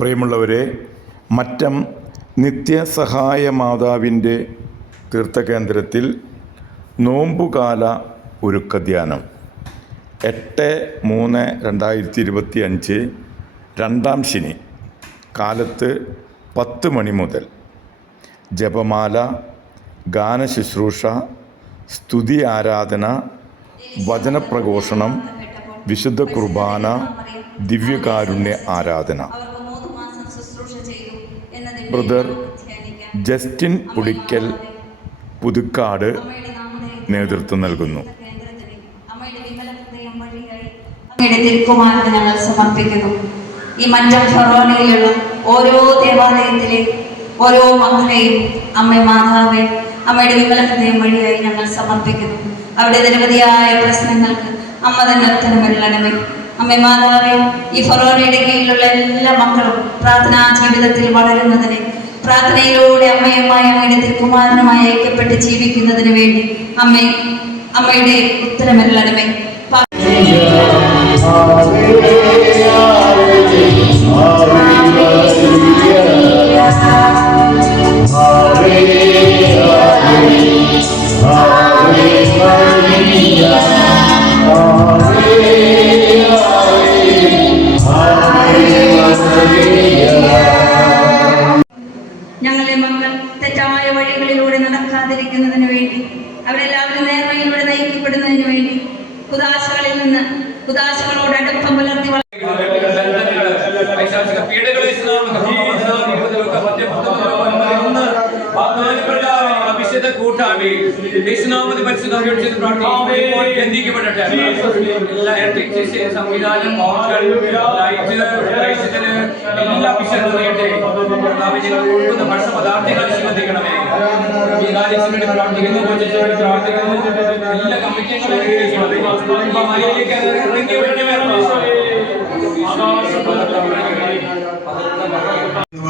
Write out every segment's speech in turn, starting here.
പ്രിയമുള്ളവരെ, മറ്റം നിത്യസഹായ മാതാവിൻ്റെ തീർത്ഥകേന്ദ്രത്തിൽ നോമ്പുകാല ഒരുക്കധ്യാനം 8/3/2025 രണ്ടാം ശനി കാലത്ത് 10 മണി മുതൽ ജപമാല, ഗാനശുശ്രൂഷ, സ്തുതി ആരാധന, വചനപ്രഘോഷണം, വിശുദ്ധ കുർബാന, ദിവ്യകാരുണ്യ ആരാധന. ബ്രദർ ജസ്റ്റിൻ പുളിക്കൽ പുതുക്കാട് നേതൃത്വം നൽകുന്നു. തിരുക്കുമാരന് ഞങ്ങൾ സമർപ്പിക്കുന്നു. ഈ മറ്റം ഫൊറോനയിലുള്ള ഓരോ ദേവാലയത്തിലെ ഓരോ മക്കളെയും അമ്മ മാതാവെ അമ്മയുടെ വിമല ഹൃദയം വഴിയായി ഞങ്ങൾ സമർപ്പിക്കുന്നു. അവിടെ നിരവധിയായ പ്രശ്നങ്ങൾക്ക് അമ്മ തന്നെ ഉത്തരമരുളണമേ. അമ്മ മാതാവെ, ഈ ഫൊറോനയുടെ കീഴിലുള്ള എല്ലാ മക്കളും പ്രാർത്ഥനാ ജീവിതത്തിൽ വളരുന്നതിന്, പ്രാർത്ഥനയിലൂടെ അമ്മയുമായി അമ്മയുടെ തിരുക്കുമാരനുമായി ഐക്യപ്പെട്ട് ജീവിക്കുന്നതിന് വേണ്ടി അമ്മയുടെ ഉത്തരമരുളണമേ. ഞങ്ങളെ മക്കൾ തെറ്റായ വഴികളിലൂടെ നടക്കാതിരിക്കുന്നതിന് വേണ്ടി, അവരെല്ലാവരും നേർവഴിയിലൂടെ നയിക്കപ്പെടുന്നതിന് വേണ്ടി, കുദാശകളോട് അടുപ്പം പുലർത്തി കൂട്ടാമി ബന്ധിക്കപ്പെടട്ടെ. എല്ലാ സംവിധാനം, എല്ലാ വിഷയങ്ങളും ഭക്ഷണപദാർത്ഥങ്ങൾ ശ്രദ്ധിക്കണമേ. ഈ കാര്യത്തിന് വേണ്ടി പ്രാർത്ഥിക്കുന്നു, പ്രാർത്ഥിക്കുന്നു. എല്ലാ കമ്മിറ്റികളും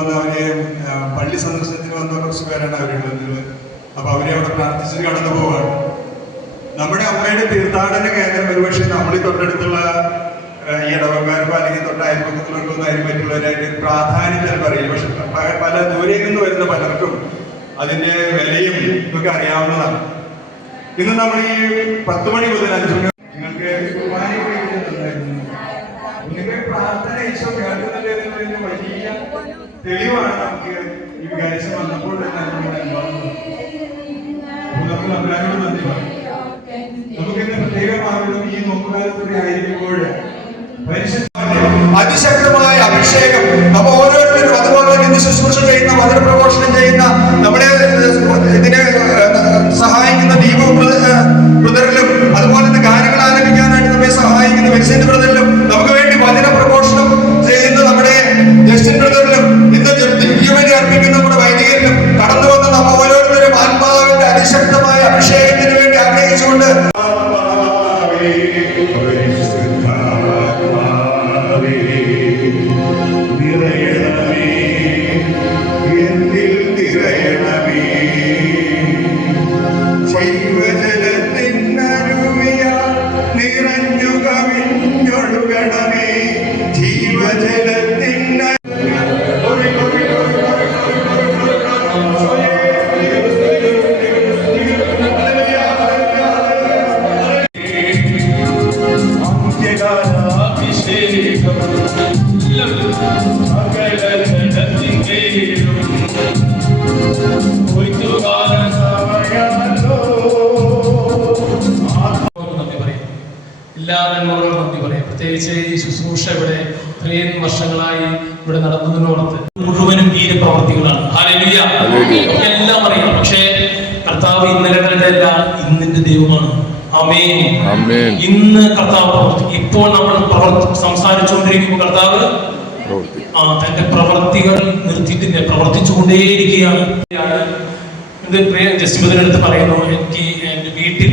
ഇറങ്ങി പള്ളി സന്ദർശനത്തിന് വന്ന കുറച്ച് പേരാണ് അവരുള്ളത്. അപ്പൊ അവരെ അവിടെ പ്രാർത്ഥിച്ചിട്ട് കടന്നു പോവാണ്. നമ്മുടെ അമ്മയുടെ തീർത്ഥാടന കേന്ദ്രം ഒരുപക്ഷെ നമ്മൾ തൊട്ടടുത്തുള്ള ഈ ഇടവക്കാർക്കോ അല്ലെങ്കിൽ തൊട്ട് അയൽപക്കത്തിലൊക്കെ അതിന് പറ്റുള്ളവരായിട്ട് പ്രാധാന്യം ചിലപ്പോൾ അറിയില്ല. പക്ഷെ പല ദൂരയിൽ നിന്ന് വരുന്ന പലർക്കും അതിന്റെ വിലയും ഇതൊക്കെ അറിയാവുന്നതാണ്. ഇന്ന് നമ്മൾ ഈ 10 മണി മുതൽ 5 മണി നിങ്ങൾക്ക് പ്രാർത്ഥന ഈശോ കേൾക്കുന്നുണ്ട് വലിയ തെളിവാണ്. നമുക്ക് ഈ വികാരിച്ച് വന്നപ്പോൾ തന്നെ നമുക്ക് അഭിപ്രായങ്ങൾ നന്ദി പറയും. നമുക്കിന്ന് പ്രത്യേകമാകും ഈ നോക്കുകാലത്തൂടെ ആയിരിക്കുമ്പോൾ അതിശക്തമായ അഭിഷേകം നമ്മൾ ഓരോരുത്തരും, അതുപോലെ തന്നെ ശുശ്രൂഷ ചെയ്യുന്ന, വചനപ്രഘോഷണം ചെയ്യുന്ന, നമ്മളെ ഇതിനെ സഹായിക്കുന്ന ദീപ ബ്രദറിലും, അതുപോലെ തന്നെ ഗാനങ്ങൾ ആലപിക്കാനായിട്ട് നമ്മെ സഹായിക്കുന്ന വിൻസെന്റ് ബ്രദറിലും, നമുക്ക് വേണ്ടി വചന പ്രഘോഷണം ചെയ്യുന്ന നമ്മുടെ ജസ്റ്റിൻ ബ്രദറിലും, ഇന്ന് ദിവ്യബലി അർപ്പിക്കുന്ന നമ്മുടെ വൈദികരിലും കടന്നു വന്ന നമ്മൾ ഓരോരുത്തരും ആത്മാവിന്റെ അതിശക്തമായ അഭിഷേകത്തിന് വേണ്ടി ആഗ്രഹിച്ചുകൊണ്ട് പ്രത്യേകിച്ച് ഈ ശുശ്രൂഷ ഇവിടെ ഇത്രയും വർഷങ്ങളായി ഇവിടെ നടന്നതിനോടത്ത് മുഴുവനും വീരപ്രവർത്തികളാണ്. എല്ലാം അറിയാം. പക്ഷേ കർത്താവ് ഇന്നലകളുടെ എല്ലാം ഇന്നിന്റെ ദൈവമാണ്. ആമേൻ. ഇന്ന് കർത്താവ് പ്രവർത്തിക്കും. ഇപ്പോൾ നമ്മൾ സംസാരിച്ചുകൊണ്ടിരിക്കുമ്പോൾ കർത്താവ് തന്റെ പ്രവർത്തികൾ നിർത്തിയിട്ടില്ല, പ്രവർത്തിച്ചുകൊണ്ടേയിരിക്കുകയാണ്. ഇത് ജസ്റ്റിമതിനടുത്ത് പറയുന്നു, എനിക്ക് എന്റെ വീട്ടിൽ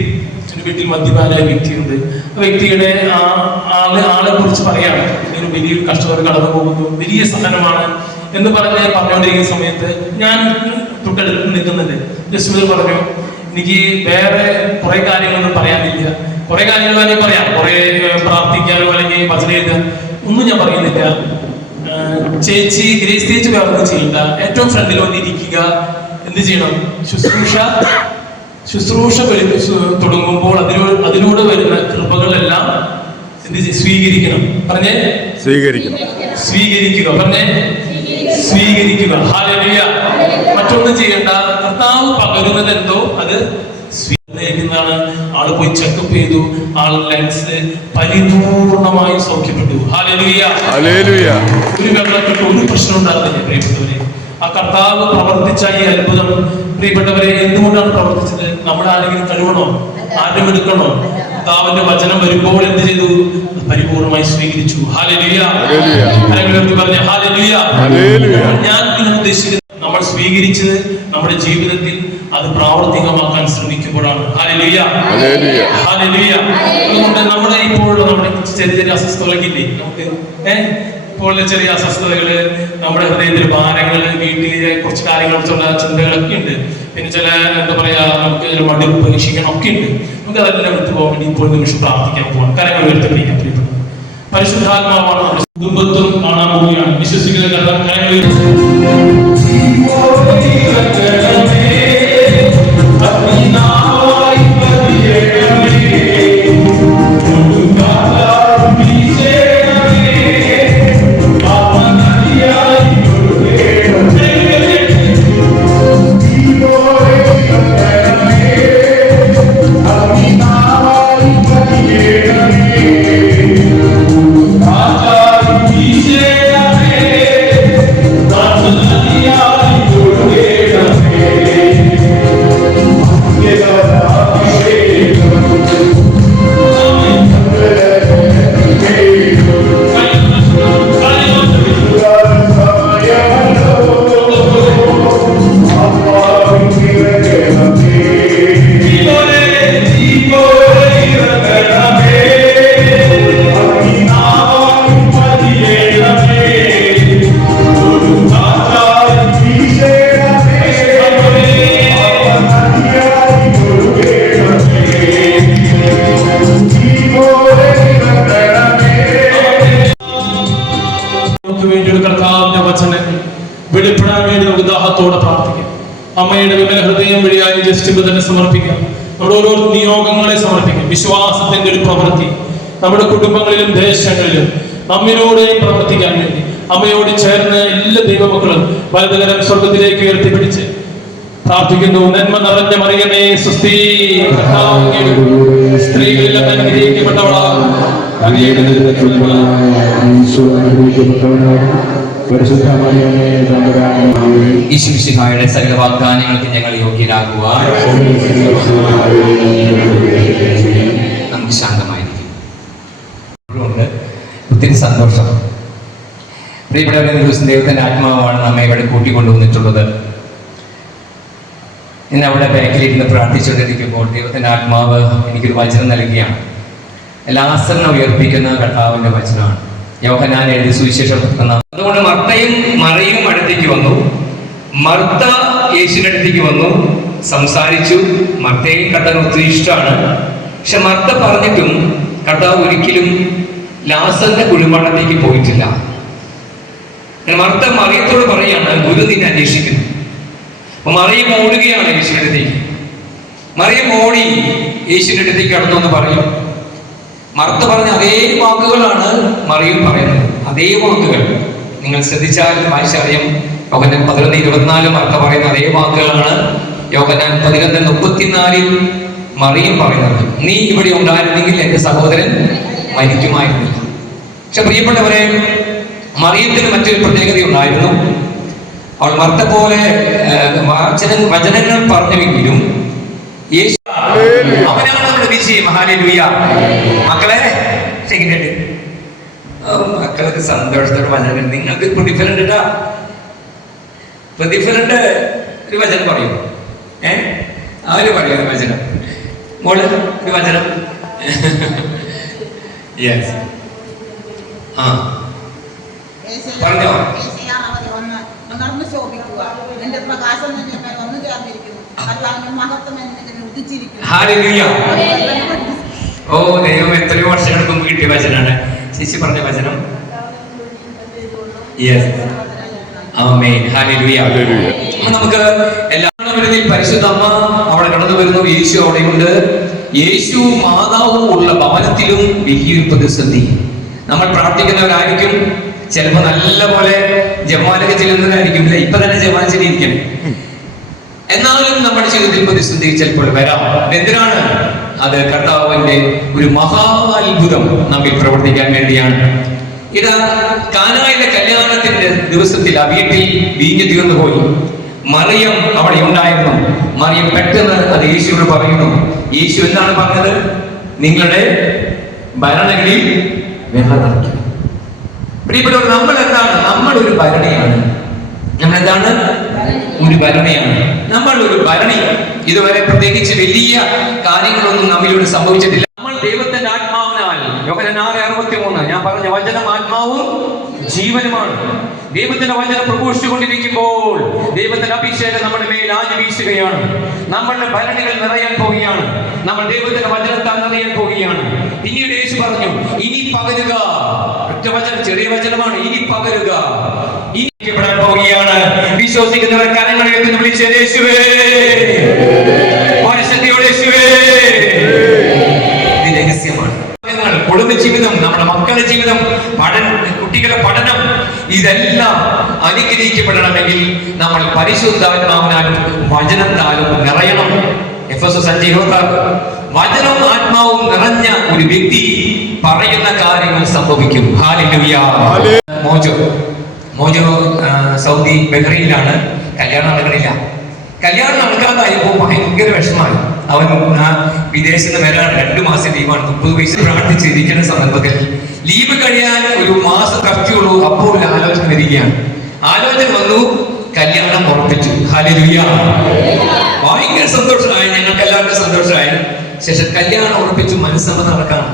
മദ്യപാനായ വ്യക്തിയുണ്ട്. ആ വ്യക്തിയുടെ ആളെ കുറിച്ച് പറയാണ്, ഇങ്ങനെ വലിയ കഷ്ടതകൾ കടന്നു പോകുന്നു, വലിയ സഹനമാണ് എന്ന് പറഞ്ഞുകൊണ്ടിരിക്കുന്ന സമയത്ത് ഞാൻ തൊട്ടടുത്ത് നിൽക്കുന്നുണ്ട്. ജസ്റ്റിമതി പറഞ്ഞു, എനിക്ക് വേറെ കുറെ കാര്യങ്ങളൊന്നും പറയാനില്ല, കുറെ കാര്യങ്ങൾ പറയാം, കുറെ പ്രാർത്ഥിക്കാനോ അല്ലെങ്കിൽ വചനം എഴുതാൻ ഒന്നും ഞാൻ പറയുന്നില്ല. ചേച്ചി ഗ്രേസ് ചേച്ചി വേറൊന്നും ചെയ്യണ്ട, ഏറ്റവും ഫ്രണ്ടിൽ വന്നിരിക്കുക. എന്ത് ചെയ്യണം? ശുശ്രൂഷ തുടങ്ങുമ്പോൾ അതിലൂടെ വരുന്ന കൃപകളെല്ലാം സ്വീകരിക്കണം. പറഞ്ഞേ സ്വീകരിക്കുക. പറഞ്ഞേ സ്വീകരിക്കുക. ഹല്ലേലൂയ. മറ്റൊന്നും ചെയ്യണ്ട. കർത്താവ് പകരുന്നത് എന്തോ അത് സ്വീകരിക്കുന്നതാണ്. ആള് പോയി ചെക്കപ്പ് ചെയ്തു, ആള് ലെൻസ് പരിപൂർണമായി സൗഖ്യപ്പെട്ടു. ഹല്ലേലൂയ. ഒരു വെള്ളക്കെട്ട് ഒരു പ്രശ്നം ഉണ്ടാകുന്നില്ല പ്രിയപ്പെട്ടവരെ. ആ കർത്താവ് പ്രവർത്തിച്ച ഈ അത്ഭുതം പ്രിയപ്പെട്ടവരെ എന്തുകൊണ്ടാണ് പ്രവർത്തിച്ചത്? നമ്മുടെ ആരെങ്കിലും കഴിവണോ? ആരും എടുക്കണോ? കർത്താവിന്റെ വചനം വരുമ്പോൾ എന്ത് ചെയ്തു? പരിപൂർണമായി സ്വീകരിച്ചു. ഹല്ലേലൂയ. പറഞ്ഞ ഹല്ലേലൂയ. ഞാൻ ഉദ്ദേശിക്കുന്നത് നമ്മൾ സ്വീകരിച്ചത് നമ്മുടെ ജീവിതത്തിൽ അത് പ്രാവർത്തികമാക്കാൻ ശ്രമിക്കുമ്പോഴാണ്. ഹല്ലേലൂയ. ഹല്ലേലൂയ. അതുകൊണ്ട് നമ്മുടെ ഇപ്പോഴുള്ള നമ്മുടെ ചെറിയ ചെറിയ അസ്വസ്ഥതകളൊക്കെ ഇല്ലേ നമുക്ക്? ഇപ്പോഴുള്ള ചെറിയ അസ്വസ്ഥതകള്, നമ്മുടെ ഹൃദയത്തിലെ ഭാരങ്ങള്, വീട്ടിലെ കുറച്ച് കാര്യങ്ങളെക്കുറിച്ചുള്ള ചിന്തകളൊക്കെ ഉണ്ട്. പിന്നെ ചില എന്താ പറയാ, നമുക്ക് മടുപ്പ് പരീക്ഷിക്കണം ഒക്കെ ഉണ്ട്. നമുക്ക് അതെല്ലാം വിട്ടു പോകാൻ വേണ്ടി ഇപ്പോൾ നിമിഷം പ്രാർത്ഥിക്കാൻ പോകാൻ കാര്യങ്ങൾ ഉയർത്തിപ്പിടിക്കാൻ പ്രിയപ്പെട്ടു. പരിശുദ്ധാത്മാവാണ് നമ്മുടെ കുടുംബത്വം കാണാൻ പോവുകയാണ്. വിശ്വസിക്കുന്ന വെളിപ്പെടാൻ വേണ്ടി നമുക്ക് ദാഹത്തോടെ പ്രാർത്ഥിക്കാം. അമ്മയുടെ വിമല ഹൃദയം വഴിയായി ജസ്റ്റ് തന്നെ സമർപ്പിക്കാം. നമ്മുടെ ഓരോ നിയോഗങ്ങളെ സമർപ്പിക്കാം. വിശ്വാസത്തിന്റെ ഒരു പ്രവൃത്തി നമ്മുടെ കുടുംബങ്ങളിലും ദേശങ്ങളിലും അമ്മയോടെയും പ്രവർത്തിക്കാൻ വേണ്ടി അമ്മയോട് ചേർന്ന് എല്ലാ ദൈവമക്കളും വലതുകരം സ്വർഗത്തിലേക്ക് ഉയർത്തിപ്പിടിച്ച് പ്രാർത്ഥിക്കുന്നു. നന്മ നിറഞ്ഞ മറിയമേ സ്വസ്തി, സ്ത്രീകളിൽ അനുഗ്രഹിക്കപ്പെട്ടവളാകുന്നു. ഈശോമിശിഹായുടെ സകല വാഗ്ദാനങ്ങൾക്ക് ഞങ്ങൾ യോഗ്യരാകുവാൻ നമുക്ക് ശാന്തമായിരിക്കും. ഒത്തിരി സന്തോഷം. പ്രിയപ്പെട്ടവരെ, ദിവസം ദൈവത്തിന്റെ ആത്മാവാണ് നമ്മെ ഇവിടെ കൂട്ടിക്കൊണ്ടുവന്നിട്ടുള്ളത്. ഇന്ന് അവിടെ ബാക്കിലിരുന്ന് പ്രാർത്ഥിച്ചുകൊണ്ടിരിക്കുമ്പോൾ ദൈവത്തിന്റെ ആത്മാവ് എനിക്കൊരു വചനം നൽകുകയാണ്. ലാസറിനെ ഉയർപ്പിക്കുന്ന കർത്താവിന്റെ വചനമാണ്. യോഹന്നാൻ എഴുതിയ സുവിശേഷം. അതുകൊണ്ട് മർത്തയും മറിയും അടുത്തേക്ക് വന്നു. മർത്ത യേശുവിന്റെ അടുത്തേക്ക് വന്നു, സംസാരിച്ചു. മർത്തയെ കർത്താവിന് ഒത്തിരി ഇഷ്ടമാണ്. പക്ഷെ മർത്ത പറഞ്ഞിട്ടും കർത്താവ് ഒരിക്കലും ലാസറിന്റെ കുഴിമാടത്തേക്ക് പോയിട്ടില്ല. മർത്ത മറിയത്തോട് പറയാണ്, ഗുരു നിന്നെ അന്വേഷിക്കുന്നു. അപ്പൊ മറിയം ഓടുകയാണ് യേശുവിന്റെ അടുത്തേക്ക്. മറിയം ഓടി യേശുവിന്റെ അടുത്തേക്ക് കടന്നു പറയും. മർത്ത പറഞ്ഞ അതേ വാക്കുകളാണ് മറിയം പറയുന്നത്. അതേ വാക്കുകൾ നിങ്ങൾ ശ്രദ്ധിച്ചാൽ വായിച്ചറിയാം. യോഹന്നാൻ 11:24 മർത്ത പറയുന്ന അതേ വാക്കുകളാണ് യോഹന്നാൻ 11:34 മറിയം പറയുന്നത്. നീ ഇവിടെ ഉണ്ടായിരുന്നെങ്കിൽ എന്റെ സഹോദരൻ മരിക്കുമായിരുന്നില്ല. പക്ഷെ പ്രിയപ്പെട്ടവരെ, മറിയത്തിന് മറ്റൊരു പ്രത്യേകത ഉണ്ടായിരുന്നു. അവൾ മർത്ത പോലെ വചനങ്ങൾ പറഞ്ഞുവെങ്കിലും യേശു അവനാണ് നമ്മുടെ വിജയം. ഹല്ലേലൂയ. മക്കളെ, മക്കളൊക്കെ സന്തോഷത്തോടെ വചനം, നിങ്ങൾക്ക് പ്രതിഫലം ഇട്ടാ പ്രതിഫലന്റെ ഒരു വചനം പറയും. അവര് പറയും വചനം. മോള് ഒരു വചനം. യെസ്, ആ പറഞ്ഞോ. ഹല്ലേലൂയ. ഓ ദൈവം, എത്രയോ വർഷങ്ങൾക്ക് മുമ്പ് കിട്ടിയ വചനാണ്. ചേച്ചി പറഞ്ഞ വചനം. യെസ്, ആമേൻ, ഹല്ലേലൂയ. ഹല്ലേലൂയ. അപ്പൊ നമുക്ക് എല്ലാവരും പരിശുദ്ധ അമ്മ അവിടെ കടന്നു വരുന്നു, യേശു അവിടെയുണ്ട്. യേശു മാതാവും ഉള്ള ഭവനത്തിലും വലിയൊരു പ്രതിസന്ധി. നമ്മൾ പ്രാർത്ഥിക്കുന്നവരായിരിക്കും, ചിലപ്പോ നല്ല പോലെ ജമാലൊക്കെ ചെല്ലുന്നവരായിരിക്കും, ഇല്ല ഇപ്പൊ തന്നെ ജമാല ചെല്ലിയിരിക്കും. എന്നാലും നമ്മുടെ ജീവിതത്തിൽ പ്രതിസന്ധി ചിലപ്പോൾ വരാം. എന്തിനാണ്? അത് കർത്താവിന്റെ ഒരു മഹാ അത്ഭുതം നമ്മിൽ പ്രവർത്തിക്കാൻ വേണ്ടിയാണ്. ഇതാ കാനായിലെ കല്യാണത്തിന്റെ ദിവസത്തിൽ ആ വീട്ടിൽ വീഞ്ഞു തീർന്നു പോയി. മറിയം അവിടെ ഉണ്ടായിരുന്നു. മറിയം പെട്ടെന്ന് അത് യേശുവോട് പറയുന്നു. യേശു എന്താണ് പറഞ്ഞത്? നിങ്ങളുടെ ഭരണങ്ങളിൽ വെള്ളം നിറയ്ക്കും. പ്രിയപ്പെട്ടവർ, നമ്മൾ എന്താണ്? നമ്മൾ ഒരു ഭരണിയാണ്. നമ്മൾ എന്താണ്? ഒരു ഭരണിയാണ്. നമ്മൾ ഒരു ഭരണി. ഇതുവരെ പ്രത്യേകിച്ച് വലിയ കാര്യങ്ങളൊന്നും നമ്മിലൂടെ സംഭവിച്ചിട്ടില്ല. നമ്മൾ ദൈവത്തിന്റെ ആത്മാവിനാൽ, യോഹന്നാൻ 6:63, ഞാൻ പറഞ്ഞ വചനം ആത്മാവും ജീവനുമാണ്. ദൈവത്തിന്റെ വചനം പ്രഘോഷിച്ചുകൊണ്ടിരിക്കുമ്പോൾ ദൈവത്തിന്റെ അഭിഷേകം നമ്മുടെ മേൽ ആഞ്ഞു വീശുകയാണ്. നമ്മളുടെ ഭരണികൾ നിറയാൻ പോവുകയാണ്. നമ്മൾ ദൈവത്തിന്റെ വചനത്താൽ നിറയാൻ പോവുകയാണ്. പിന്നീട് യേശു പറഞ്ഞു, ഇനി പകരുക. ഒറ്റ വചനം, ചെറിയ വചനമാണ്. ഇനി പകരുക. ഇനി പെടാൻ പോവുകയാണ്. വിശ്വസിക്കുന്നവർ കരങ്ങളെ വിളിച്ച യേശുവേ, മനഃശക്തിയോടെ യേശുവേ. ഇത് രഹസ്യമാണ്. കുടുംബ ജീവിതം, നമ്മുടെ മക്കളുടെ ജീവിതം, കുട്ടികളുടെ പഠനം, ഇതെല്ലാം അനുഗ്രഹിക്കപ്പെടണമെങ്കിൽ നമ്മൾ പരിശുദ്ധാത്മാവിനാലും വചനത്താലും നിറയണം. എഫെസോസ് 5:26. വചനവും ആത്മാവും നിറഞ്ഞ ഒരു വ്യക്തി പറയുന്ന കാര്യങ്ങൾ സംഭവിക്കും. ഹല്ലേലൂയ. മോജോ സൗദി ബഹ്റൈനിലാണ്. കല്യാണം നടക്കണില്ല. കല്യാണം നടക്കാതായപ്പോ ഭയങ്കര വിഷമാണ്. അവൻ വിദേശത്ത് നിന്ന് വരാൻ 2 മാസം ലീവാണ്. 30 വയസ്സ് പ്രാർത്ഥിച്ചിരിക്കുന്ന സന്ദർഭത്തിൽ ലീവ് കഴിയാൻ 1 മാസം കർച്ചുള്ളൂ. അപ്പോൾ ഒരു ആലോചന വരികയാണ്. ആലോചന വന്നു, കല്യാണം ഉറപ്പിച്ചു. ഹല്ലേലൂയ. ഭയങ്കര സന്തോഷമായി, ഞങ്ങൾക്ക് എല്ലാവർക്കും സന്തോഷമായി. ശേഷം കല്യാണം ഉറപ്പിച്ചു. മനസ്സമ്മതം നടക്കണം.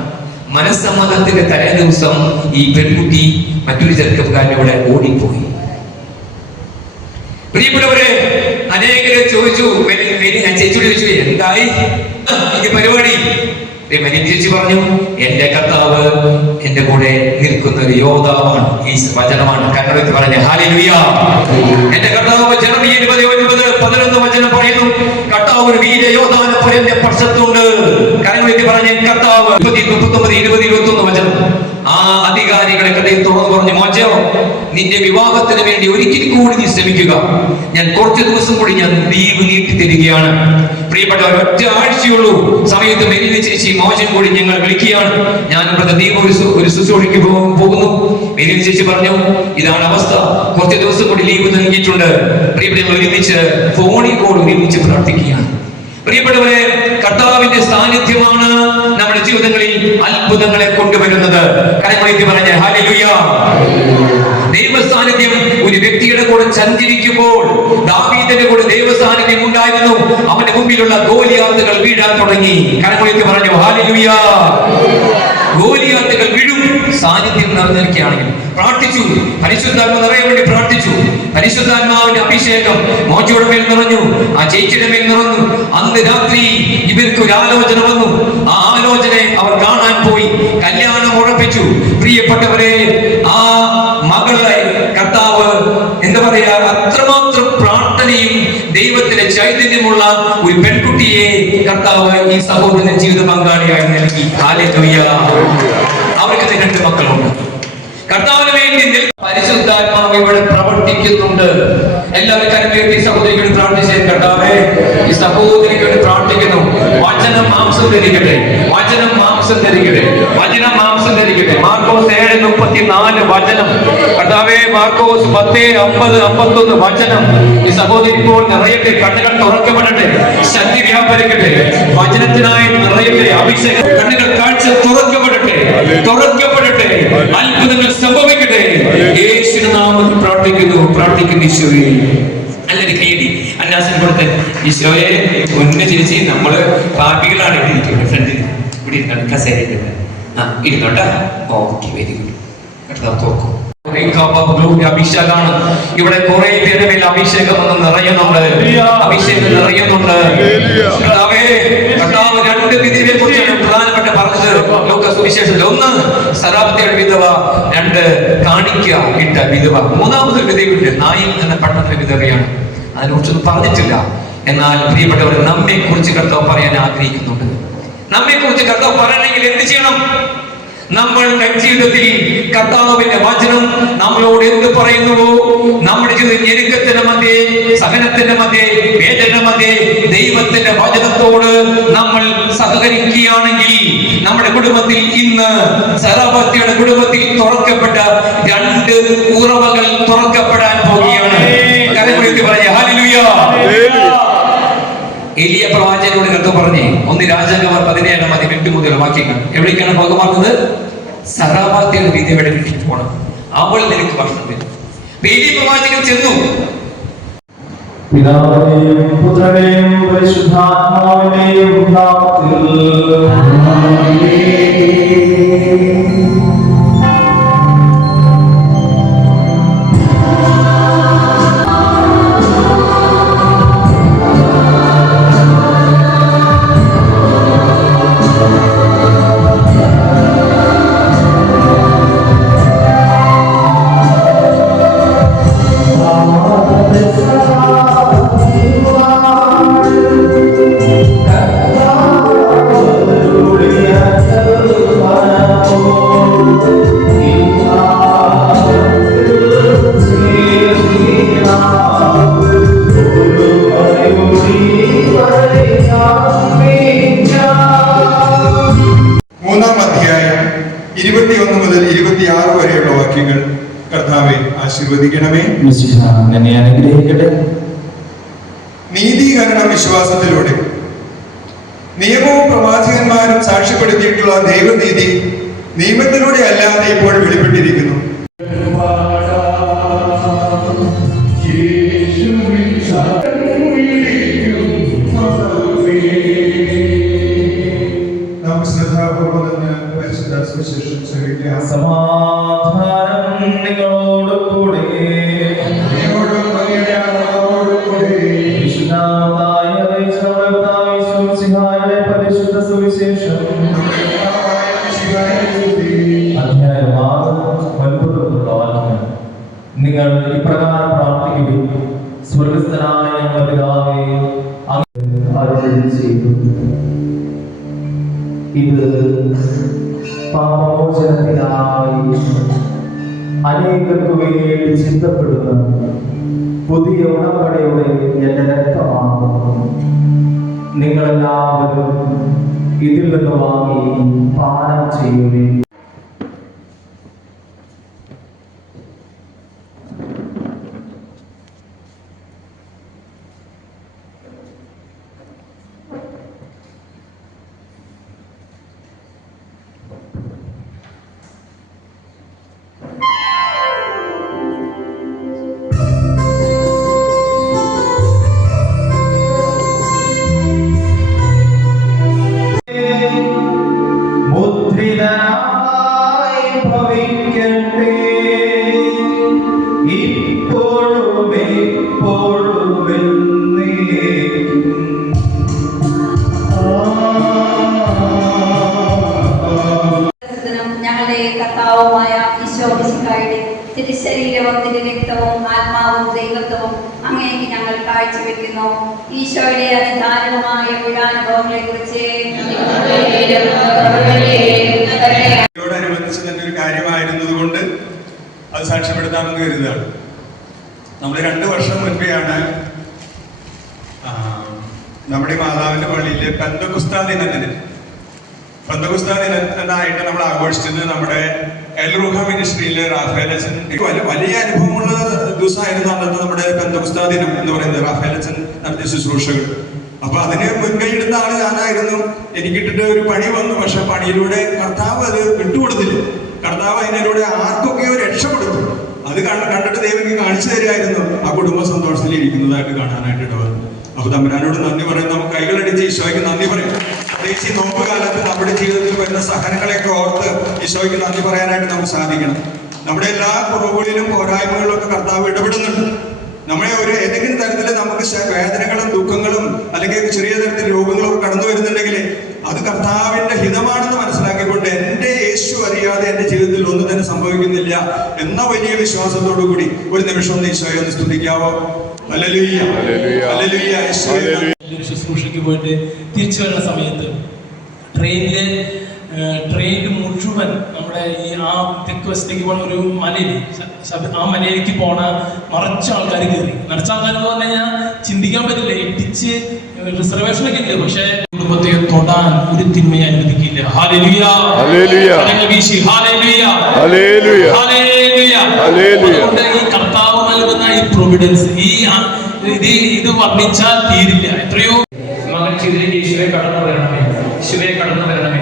മനസ്സമ്മതത്തിന്റെ തലേ ദിവസം ഈ പെൺകുട്ടി മറ്റൊരു ചെറുപ്പക്കാരൻ്റെ കൂടെ ഓടിപ്പോയി. പ്രിയപ്പെട്ടവരെ, അനേകരെ ചോദിച്ചു, ഞാൻ ചേച്ചിയോട് ചോദിച്ചു, എന്തായി ഈ പരിപാടി? ചേച്ചി പറഞ്ഞു, എന്റെ കർത്താവ് എന്റെ കൂടെ നിൽക്കുന്ന ഒരു യോദ്ധാവാണ്. ഈ വചനമാണ് കണ്ണടത്ത് പറഞ്ഞ ഹല്ലേലൂയ. എന്റെ കർത്താവ് ജെറമിയ 20:9-11 വചനം പറയുന്നു, കർത്താവ് ഒരു വീരയോദ്ധാവിനെ പോലെ എന്റെ പക്ഷത്തുണ്ട്. കണ്ണടത്ത് പറഞ്ഞ കർത്താവ് 39-20-21 വചനം. ആ അധികാരികളെ കഥയിൽ തുറന്നു പറഞ്ഞു, മോചോ, നിന്റെ വിവാഹത്തിന് വേണ്ടി ഒരിക്കൽ കൂടി നീ ശ്രമിക്കുക. ഞാൻ കുറച്ച് ദിവസം കൂടി ഞാൻ ലീവ് നീട്ടി തരികയാണ്. പ്രിയപ്പെട്ടവർ, ഒറ്റ ആഴ്ചയുള്ളൂ സമയത്ത് മെരീന ചേച്ചി മോചനം കൂടി ഞങ്ങൾ വിളിക്കുകയാണ്. ഞാൻ ഇവിടുത്തെ ദീപ ഒരു ശുശ്രൂഷയ്ക്ക് പോകുന്നു. മെരീന ചേച്ചി പറഞ്ഞു, ഇതാണ് അവസ്ഥ, കുറച്ച് ദിവസം കൂടി ലീവ് നൽകിയിട്ടുണ്ട്. പ്രിയപ്പെട്ടവർ, ഒരുമിച്ച് ഫോണിൽ കൂടി ഒരുമിച്ച് പ്രാർത്ഥിക്കുകയാണ്. പ്രിയപ്പെട്ടവരെ, കർത്താവിന്റെ സാന്നിധ്യമാണ് നമ്മുടെ ജീവിതങ്ങളിൽ അത്ഭുതങ്ങളെ കൊണ്ടുവരുന്നത്. കരങ്ങളേറ്റി പറഞ്ഞ ഹല്ലേലൂയ. ദൈവ സാന്നിധ്യം ഒരു വ്യക്തിയുടെ കൂടെ സഞ്ചരിക്കുമ്പോൾ ദാവീദിന്റെ കൂടെ ദൈവ സാന്നിധ്യം ഉണ്ടായിരുന്നു. അവന്റെ മുമ്പിലുള്ള ഗോലിയാത്തുകൾ വീഴാൻ തുടങ്ങി. കരങ്ങളേറ്റി പറഞ്ഞു ഹല്ലേലൂയ. ഗോലിയാത്തുകൾ വീഴും സാന്നിധ്യം നിറഞ്ഞിരിക്കുകയാണെങ്കിൽ. പ്രാർത്ഥിച്ചു, പരിശുദ്ധാത്മ നിറയാൻ വേണ്ടി പ്രാർത്ഥിച്ചു. പരിശുദ്ധാത്മാവിന്റെ അഭിഷേകം മോചയുടെ മേൽ നിറഞ്ഞു, ആ ചേച്ചിയുടെ മേൽ നിറഞ്ഞു. അന്ന് രാത്രി ഇവർക്ക് ഒരു ആലോചന വന്നു. ആ ആലോചനയെ അവർ കാണാൻ പോയി. കല്യാണം ഉറപ്പിച്ചു. പ്രിയപ്പെട്ടവരെ, ആ മകളെ കർത്താവ് എന്താ പറയാ, അത്രമാത്രം പ്രാർത്ഥനയും ദൈവത്തിന്റെ ചൈതന്യമുള്ള ഒരു പെൺകുട്ടിയെ കർത്താവ് ഈ സഹോദരന്റെ ജീവിത പങ്കാളിയായി നൽകി. ഹല്ലേലൂയ. അവർക്ക് 2 മക്കളുണ്ട്. കർത്താവിന് വേണ്ടി പരിശുദ്ധാത്മാവ് ഇവിടെ പ്രവർത്തിക്കുന്നുണ്ട്. എല്ലാവരും കരമേറ്റി സഹോദരിക്ക് പ്രാർത്ഥിച്ചേ. കർത്താവേ, ഈ സഹോദരിക്ക് വേണ്ടി പ്രാർത്ഥിക്കുന്നു. വചനം മാംസം ധരിക്കട്ടെ, വചനം മാംസം ധരിക്കട്ടെ, വചനം മാംസം ധരിക്കട്ടെ. മാർക്കോസ് 7:34 വചനം. കർത്താവേ, മാർക്കോസ് 10:50-51 വചനം. ഈ സഹോദരി ഇപ്പോൾ നിറയട്ടെ, കണ്ണുകൾ തുറക്കപ്പെടട്ടെ, ശക്തി വ്യാപരിക്കട്ടെ, വചനത്തിനായി നിറയട്ടെ, അഭിഷേകം, കണ്ണുകൾ കാഴ്ച തുറക്കപ്പെടട്ടെ, തുറക്കപ്പെടട്ടെ, അത്ഭുതങ്ങൾ സംഭവിക്കട്ടെ. യേശുവിന്റെ നാമത്തിൽ പ്രാർത്ഥിക്കുന്നു ഈശോയെ. നല്ലൊരു കൈയടി അന്നാസിന് കൊടുത്ത്. ഈശോയെ, ഒന്ന് ചേച്ചി, നമ്മള് പാപികളാണ്. ഇവിടെ ഫ്രണ്ടിൽ ഇവിടെ ഇരുന്നാണ് കസേരയിട്ടുണ്ട്. ഇരുന്നോട്ടാ. Okay, very good. കർത്താവ് തോക്കും. അഭിഷേകമാണ് ഇവിടെ. കുറെ പേരുടെ മേൽ അഭിഷേകം ഒന്ന് നിറയുന്നുണ്ട്, അഭിഷേകം നിറയുന്നുണ്ട്. കർത്താവ് 2 വിധിയെ കുറിച്ചാണ് പ്രധാനപ്പെട്ട പറഞ്ഞത്. ലോക സുവിശേഷത്തിൽ 1 സറാപ്തയുടെ വിധവ, 2 കാണിക്ക ഇട്ട വിധവ, 3ാമതൊരു വിധവയുണ്ട്, നായിൽ എന്ന പട്ടണത്തിലെ വിധവയാണ്. അതിനെക്കുറിച്ചൊന്നും പറഞ്ഞിട്ടില്ല. എന്നാൽ പ്രിയപ്പെട്ടവർ, നമ്മെ കുറിച്ച് കർത്താവ് പറയാൻ ആഗ്രഹിക്കുന്നുണ്ട്. നമ്മെ കുറിച്ച് കർത്താവ് പറയണമെങ്കിൽ എന്ത് ചെയ്യണം? നമ്മൾ ജീവിതത്തിൽ കർത്താവിന്റെ വചനം നമ്മളോട് എന്ത് പറയുന്നുവോ, നമ്മുടെ ജീവിതത്തിൽ ഞെരുക്കത്തിന്റെ മധ്യേ, സഹനത്തിന്റെ മധ്യേ, വേദന മധ്യേ ദൈവത്തിന്റെ വചനത്തോട് നമ്മൾ സഹകരിക്കുകയാണെങ്കിൽ നമ്മുടെ കുടുംബത്തിൽ ഇന്ന് സറാപത്തിയുടെ കുടുംബത്തിൽ തുറക്കപ്പെട്ട 2 ഉറവകൾ തുറക്കപ്പെടാൻ പോവുകയാണ്. കരമുയർത്തി പറഞ്ഞേ ഹല്ലേലൂയ. എലിയ പ്രവാചകനോട് കർത്താവ് പറഞ്ഞേ, 1 രാജാക്കന്മാർ 17 മുതൽ വാക്യങ്ങൾ. എവിടേക്കാണ് പോകുന്നത്? സറാപാത്തിയുടെ വിധവയുടെ വീട്ടിൽ പോകണം, അവൾ നിനക്ക് ഭക്ഷണം തരും. എലിയ പ്രവാചകൻ ചെന്നു. പിതാവിന്റെയും പുത്രന്റെയും പരിശുദ്ധാത്മാവിന്റെയും നാമത്തിൽ ആശീർവദിക്കണമേ. നീതീകരണം വിശ്വാസത്തിലൂടെ. നിയമവും പ്രവാചകന്മാരും സാക്ഷ്യപ്പെടുത്തിയിട്ടുള്ള ദൈവനീതി നിയമത്തിലൂടെ അല്ലാതെ ഇപ്പോൾ വെളിപ്പെട്ടിരിക്കുന്നു. നമുക്ക് ശ്രദ്ധാപൂർവ്വം പരിശുദ്ധ സുവിശേഷം ശ്രവിക്കാം. സമാധാനം നിങ്ങളോടുകൂടെ. പരിശുദ്ധ സുവിശേഷം അധ്യായം 6:9 നിങ്ങൾ ഇപ്രകാരം പ്രാർത്ഥിക്കുകയും, സ്വർഗസ്ഥനായ ഞങ്ങളുടെ പിതാവേ, അരുളി ചെയ്തു. ഇത് പാപമോചനത്തിനായി അനേകർക്ക് വേണ്ടി ചിന്തപ്പെടുന്ന പുതിയ ഉടമ്പടിയുടെ എന്റെ രക്തമാകുന്നു. നിങ്ങളെല്ലാവരും ഇതിൽ നിന്ന് വാങ്ങി പാനം ചെയ്യുകയും. തിരുശരീരവും തിരുരക്തവും ആത്മാവും ദൈവത്വവും അങ്ങേക്ക് ഞങ്ങൾ കാഴ്ചവെക്കുന്നു. ഈശോയുടെ അതിദാരുണമായ പീഡാനുഭവങ്ങളെ കുറിച്ച് ോടനുബന്ധിച്ച് തന്നെ ഒരു കാര്യമായിരുന്നതുകൊണ്ട് അത് സാക്ഷ്യപ്പെടുത്താമെന്ന് കരുതുകയാണ്. നമ്മൾ 2 വർഷം മുൻപെയാണ് നമ്മുടെ മാതാവിന്റെ പള്ളിയിലെ പെന്തക്കുസ്താ ദിനത്തിന് എന്നായിട്ട് നമ്മൾ ആഘോഷിച്ചത് നമ്മുടെ എൽറുഹ മിനിസ്ട്രിയിലെ റാഫേൽ അച്ഛൻ വലിയ അനുഭവമുള്ള ദിവസമായിരുന്നു അന്നത്തെ നമ്മുടെ പെന്തക്കുസ്താ ദിനം എന്ന് പറയുന്നത്. റാഫേൽ അച്ഛൻ നടത്തിയ ശുശ്രൂഷകൾ. അപ്പൊ അതിന് മുൻകൈയിടുന്ന ആള് ഞാനായിരുന്നു. എനിക്കിട്ടിട്ട് ഒരു പണി വന്നു. പക്ഷെ പണിയിലൂടെ കർത്താവ് അത് വിട്ടുകൊടുത്തില്ല. കർത്താവ് അതിലൂടെ ആർക്കൊക്കെയോ രക്ഷപ്പെടുത്തു. അത് കണ്ടിട്ട് ദൈവം കാണിച്ചു തരുമായിരുന്നു. ആ കുടുംബ സന്തോഷത്തിൽ ഇരിക്കുന്നതായിട്ട് കാണാനായിട്ട് ഇടവന്നു. അപ്പൊ തമ്പുരാനോട് നന്ദി പറയും. നമുക്ക് കൈകളടിച്ച് ഈശോയ്ക്ക് നന്ദി പറയും. പ്രത്യേകിച്ച് ഈ നോമ്പ് കാലത്ത് നമ്മുടെ ജീവിതത്തിൽ വരുന്ന സഹനങ്ങളെയൊക്കെ ഓർത്ത് ഈശോയ്ക്ക് നന്ദി പറയാനായിട്ട് നമുക്ക് സാധിക്കണം. നമ്മുടെ എല്ലാ കുറവുകളിലും പോരായ്മകളിലും ഒക്കെ കർത്താവ് ഇടപെടുന്നുണ്ട്. നമ്മളെ ഏതെങ്കിലും തരത്തിൽ നമുക്ക് വേദനകളും ദുഃഖങ്ങളും അല്ലെങ്കിൽ ചെറിയ തരത്തിൽ രോഗങ്ങളൊക്കെ കടന്നു വരുന്നുണ്ടെങ്കിൽ അത് കർത്താവിന്റെ ഹിതമാണെന്ന് മനസ്സിലാക്കി എൻ്റെ ജീവിതത്തിൽ ഒന്നും തന്നെ സംഭവിക്കുന്നില്ല എന്ന വലിയ വിശ്വാസത്തോടു കൂടി ഒരു നിമിഷം ഒന്ന് ഈശോയെ ഒന്ന് സ്തുതിക്കാവോ? ഹല്ലേലൂയ, ഹല്ലേലൂയ, ഈശോയെ. ഒരു ശുശ്രൂഷയ്ക്ക് പോയിട്ട് തിരിച്ചു വരുന്ന സമയത്ത് ട്രെയിനിൽ മുഴുവൻ നമ്മുടെ ഈ ആ തെക്ക് വശത്തേക്ക് പോണ ഒരു മലയിൽ, ആ മലയിലേക്ക് പോണ നിറച്ച ആൾക്കാർ കയറി. നിറച്ച ആൾക്കാർ എന്ന് പറഞ്ഞു കഴിഞ്ഞാൽ ചിന്തിക്കാൻ പറ്റില്ല. ഇടിച്ച് റിസർവേഷനൊക്കെ ഉണ്ട്, പക്ഷെ കുടുംബത്തെ തൊടാൻ ഒരു തിന്മയെ അനുവദിക്കില്ല. Hallelujah, hallelujah, hallelujah, hallelujah, hallelujah. അതുകൊണ്ട് ഈ കർത്താവ് നൽകുന്ന ഈ പ്രൊവിഡൻസ്, ഇത് വർണ്ണിച്ചാൽ തീരില്ല. എത്രയോ മകൻ ചെയ്തിലേക്ക് യേശുവെ കടന്നു വരണമേ, യേശുവെ കടന്നു വരണമേ,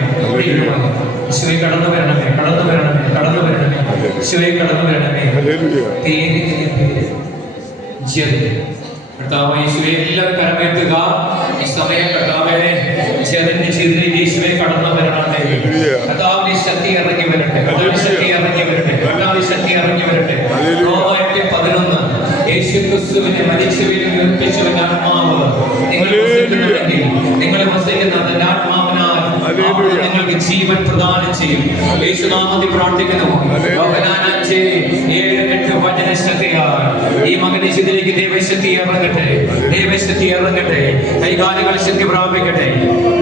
യേശുവെ കടന്നു വരണമേ, കടന്നു വരണമേ, കടന്നു വരണമേ, യേശുവെ കടന്നു വരണമേ. കർത്താവ് യേശുവെ എല്ലാവരും കരമേറ്റുക. ഈ സമയം കർത്താവെ ജനന്റെ ജീവിതത്തിൽ യേശുവെ കടന്നു വരണമേ. കർത്താവിന്റെ ശക്തി ഇറങ്ങി വരട്ടെ, കർത്താവിന്റെ ശക്തി ഇറങ്ങി വരട്ടെ, കർത്താവിന്റെ ശക്തി ഇറങ്ങി വരട്ടെ. 11 യേശു ക്രിസ്തുവിനെ മരിച്ചവരിൽ ഉയർപ്പിച്ചവന്റെ ആത്മാവ് നിങ്ങളെ വസിക്കുന്ന തന്റെ ആത്മാവിനാൽ നിങ്ങൾക്ക് ജീവൻ പ്രദാനം ചെയ്യും. യേശുനാമത്തിൽ പ്രാർത്ഥിക്കുന്നു. യോഹന്നാൻ 5:7-8 വചനശക്തിയാൽ ഈ മകന്റെ ജീവിതത്തിലേക്ക് ദൈവശക്തി ഇറങ്ങട്ടെ, ദൈവശക്തി ഇറങ്ങട്ടെ. കൈകാലുകൾ ശക്തി പ്രാപിക്കട്ടെ,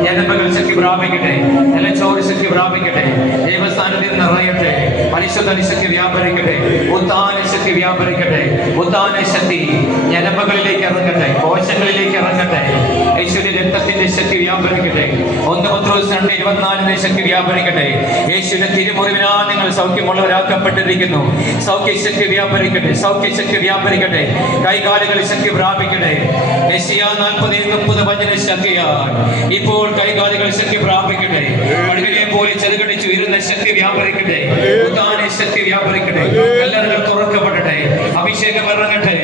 ഞരമ്പുകൾ ശക്തി പ്രാപിക്കട്ടെ, തലച്ചോറ് ശക്തി പ്രാപിക്കട്ടെ, ദൈവസ്ഥാനത്തിൽ നിറയട്ടെ, പരിശുദ്ധ ശക്തി വ്യാപരിക്കട്ടെ, ഉത്താന ശക്തി വ്യാപരിക്കട്ടെ, ഉത്താന ശക്തി ഞരമ്പുകളിലേക്ക് ഇറങ്ങട്ടെ, കോശങ്ങളിലേക്ക് ഇറങ്ങട്ടെ. യേശുവിന്റെ രക്തത്തിന്റെ ശക്തി വ്യാപരിക്കട്ടെ. 1 പത്രോസ് 2:24 ശക്തി വ്യാപരിക്കട്ടെ. യേശുവിന്റെ തിരുമുറിവിനാൽ നിങ്ങൾ സൗഖ്യമുള്ളവരാക്കപ്പെട്ടിരിക്കുന്നു. സൗഖ്യശക്തി വ്യാപരിക്കട്ടെ, സൗഖ്യശക്തി വ്യാപരിക്കട്ടെ. കൈകാലുകൾ ശക്തി പ്രാപിക്കട്ടെ. യെശയ്യാ 40:30 വചന ശക്തിയാൽ ഇപ്പോൾ കൈകാലുകൾ ശക്തി പ്രാപിക്കട്ടെ. പടുവിനെ പോലെ ചെറുകടിച്ചു ഉയരുന്ന ശക്തി വ്യാപരിക്കട്ടെ, ഉത്താന ശക്തി വ്യാപരിക്കട്ടെ. കല്ലറുകൾ തുറക്കപ്പെടട്ടെ, അഭിഷേകം ഇറങ്ങട്ടെ,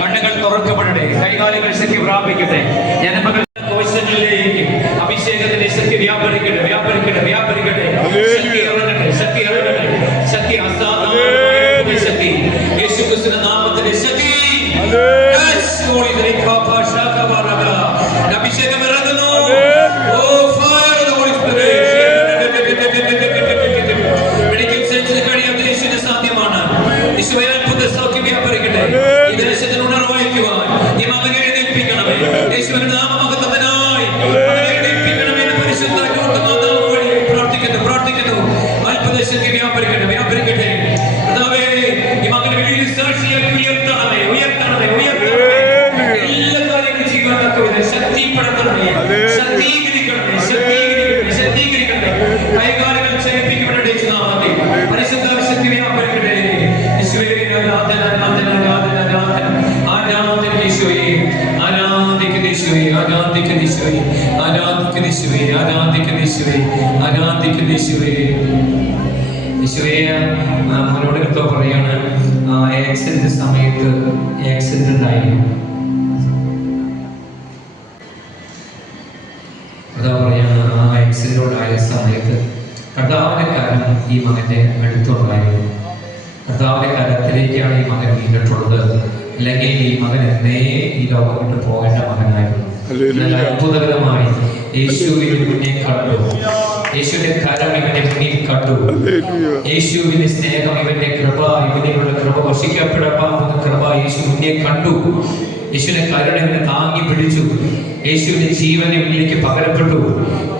കണ്ണുകൾ തുറക്കപ്പെടട്ടെ, കൈകാലുകൾ ശക്തി പ്രാപിക്കട്ടെ, ജനമകൾ കോശങ്ങളിലേക്ക് അഭിഷേകത്തിന്റെ ശക്തി വ്യാപരിക്കട്ടെ, വ്യാപരിക്കട്ടെ, വ്യാപരിക്കട്ടെ. ശക്തി ഇറങ്ങട്ടെ, ശക്തി ഇറങ്ങട്ടെ, ശക്തി അസാധാരണ ശക്തി, യേശു ക്രിസ്തുവിന്റെ നാമത്തിന്റെ ശക്തി. അഭിഷേകം ഇറങ്ങുന്നു. മെഡിക്കൽ സയൻസിന് കഴിയാത്ത യേശുവിന് സാധ്യമാണ്. യേശുവേ അത്ഭുത സൗഖ്യം വ്യാപരിക്കട്ടെ. ഈ ദേശത്തിന് ഉണർവഹിക്കുവാൻ ഈ മകനെ എഴുന്നേൽപ്പിക്കണമേ. യേശുവിന്റെ നാമമഹത്വത്തിനായി എഴുന്നേൽപ്പിക്കണമേ എന്ന് പരിശുദ്ധ വഴി പ്രാർത്ഥിക്കുന്നു, പ്രാർത്ഥിക്കുന്നു. അത്ഭുത ശക്തി വ്യാപരിക്കട്ടെ, വ്യാപരിക്കട്ടെ. കർത്താവേ ഈ മകനെ വലിയ സാക്ഷിയാക്കി ഉയർത്തണമേ, ഉയർത്തണമേ, ഉയർത്തണമേ. എല്ലാ കാര്യങ്ങളും ചെയ്യുവാൻ തക്കവിധം ശക്തിപ്പെടുത്തണമേ, ശക്തീകരിക്കണമേ, ശക്തീകരിക്കണമേ, ശക്തീകരിക്കണമേ. കൈകാലുകൾ ചലിപ്പിക്കപ്പെടട്ടെ നാമത്തിൽ. പരിശുദ്ധ ശക്തി വ്യാപരിക്കട്ടെ. യേശുവേ ആരാധന, ആരാധന, ആരാധന, ആരാധന, ആരാധന യേശുവേ. ആരാധിക്കുന്ന യേശുവേ, ആരാധിക്കുന്ന യേശുവേ, ആരാധിക്കുന്ന യേശുവേ, ആരാധിക്കുന്ന യേശുവേ, ആരാധിക്കുന്ന യേശുവേ. യേശുവേ അവനോട് കർത്താവ് പറയാണ്, ആക്സിഡന്റ് സമയത്ത് ആക്സിഡന്റ് ഉണ്ടായിരുന്നു. കർത്താവ് പറയാണ്, ആ ആക്സിഡന്റ് ഉണ്ടായ സമയത്ത് കർത്താവിന്റെ കരം ഈ മകന്റെ അടുത്തുണ്ടായിരുന്നു. കർത്താവിന്റെ കരത്തിലേക്കാണ് ഈ മകൻ വീണിട്ടുള്ളത്. അല്ലെങ്കിൽ ഈ മകൻ എന്നേ ഈ ലോകം വിട്ട് പോകേണ്ട മകനായിരുന്നു. അത്ഭുതകരമായി യേശുവിന് മുന്നേ കണ്ടു. യേശുവിന്റെ കരം ഇവന്റെ മുന്നിൽ കണ്ടു. യേശുവിന്റെ സ്നേഹം, ഇവന്റെ കൃപ, ഇവനിലുള്ള കൃപ, വശിക്കപ്പെടാവുന്ന കൃപ യേശു മുന്നേ കണ്ടു. യേശുവിന്റെ കരുണ ഇവനെ താങ്ങി പിടിച്ചു. യേശുവിന്റെ ജീവൻ ഇവനിലേക്ക് പകരപ്പെട്ടു.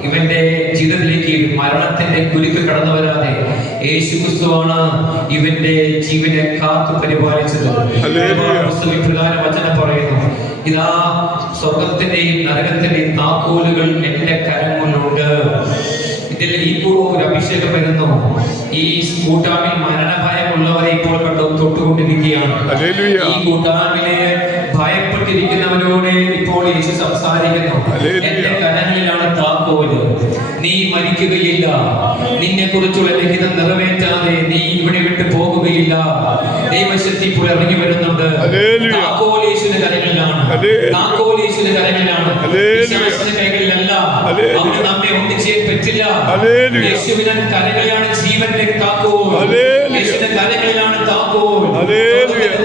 ഇവന്റെ ജീവിതത്തിലേക്ക് മരണത്തിന്റെ കുരുക്ക് കടന്നു വരാതെ യേശു ക്രിസ്തുവാണ് ഇവന്റെ ജീവനെ കാത്തു പരിപാലിച്ചത്. പ്രകാരം വചനം പറയുന്നു, ഇതാ സ്വർഗത്തിന്റെയും നരകത്തിന്റെയും താക്കോലുകൾ എന്റെ കരങ്ങളിലുണ്ട്. ഇതിൽ ഇപ്പോൾ ഒരു അഭിഷേകം വരുന്നു. ഈ കൂട്ടായ്മയിൽ മരണഭയമുള്ളവരെ ഇപ്പോൾ തൊട്ടുകൊണ്ടിരിക്കുകയാണ്. ഈ കൂട്ടായ്മയിലെ ഭയപ്പെട്ടിരിക്കുന്നവരോട് ഇപ്പോൾ യേശു സംസാരിക്കുന്നു. എന്റെ കരങ്ങളിലാണ് താക്കോല്. നീ മരിക്കുകയില്ല. നിന്നെ കുറിച്ചുള്ള ലിഖിതം നിറവേറ്റാതെ നീ ഇവിടെ വിട്ട് പോകുകയില്ല. ദൈവശക്തി ഇപ്പോൾ ഇറങ്ങി വരുന്നുണ്ട്. താക്കോൽ യേശുവിന്റെ കരങ്ങളിലാണ്. താക്കോൽ യേശുവിന്റെ കരങ്ങളിലാണ്. പിശാചിന്റെ കൈകളിലല്ല. അവന് നമ്മെ ഒന്നും ചെയ്യാൻ പറ്റില്ല. യേശുവിന്റെ കരങ്ങളിലാണ് ജീവന്റെ താക്കോൽ. യേശുവിന്റെ കരങ്ങളിലാണ് താക്കോൽ.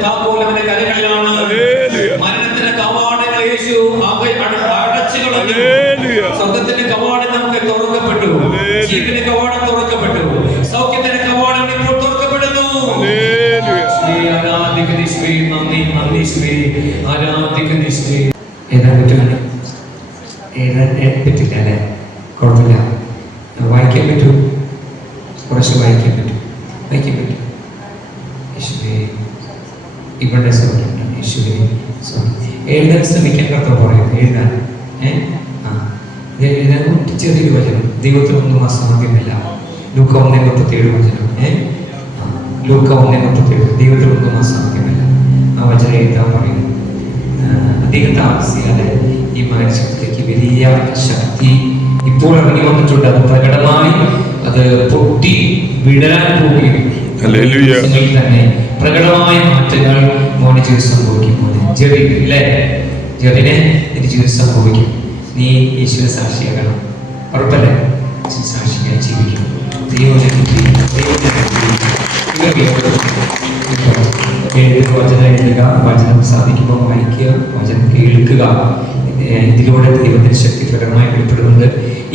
താക്കോൽ അവന്റെ കരങ്ങളിലാണ്. മരണത്തിന്റെ കവാടങ്ങൾ യേശു അടച്ചു കളഞ്ഞു. സ്വർഗത്തിന്റെ കവാടം നമുക്ക് തുറക്കപ്പെട്ടു. ജീവന്റെ കവാടം തുറക്കപ്പെട്ടു. സൗഖ്യത്തിന്റെ കവാടം യേശുവേ, നന്ദി നന്ദി യേശുവേ, ആരാധിക്കുന്ന യേശുവേ. എഴുതാൻ പറ്റുമോ? എഴുതാൻ പറ്റില്ല അല്ലേ? കുഴപ്പമില്ല. വായിക്കാൻ പറ്റുമോ? കുറച്ച് വായിക്കാൻ പറ്റും. യേശുവേ, ഇവിടെ സൗകര്യം. യേശുവേ, എഴുതാൻ ശ്രമിക്കാൻ കർത്താവ് പറയുന്നത്. എഴുതാൻ എഴുതാൻ ചെറിയൊരു വചനം. ദൈവത്തിനൊന്നും അസാധ്യമല്ല. ലൂക്ക 1:37 വചനം. ലൂക്ക 1:37 ദൈവത്തിനൊന്നും അസാധ്യമല്ല. ആ വചനം എഴുതാൻ പറയുന്നു. അധികം താമസിയാതെ ഈ മനുഷ്യത്തേക്ക് വലിയ ശക്തി ഇപ്പോൾ ഇറങ്ങി വന്നിട്ടുണ്ട്. അത് പ്രകടമായി അത് പൊട്ടി വിടരാൻ പോകുകയും തന്നെ പ്രകടമായ മാറ്റങ്ങൾ മോനെ ജീവിതം സംഭവിക്കും. ജെറിനെ നിന്റെ ജീവിതം സംഭവിക്കും. നീ യേശുവിനെ സാക്ഷിയാകണം. ഉറപ്പല്ലേ? സാക്ഷിയായി ജീവിക്കണം. വചനം എഴുതുക, വചനം സാധിക്കുമ്പോൾ വായിക്കുക, വചനം കേൾക്കുക. ഇതിലൂടെ ദൈവത്തിന്റെ ശക്തി പ്രകടമായി വെളിപ്പെടുന്നുണ്ട്.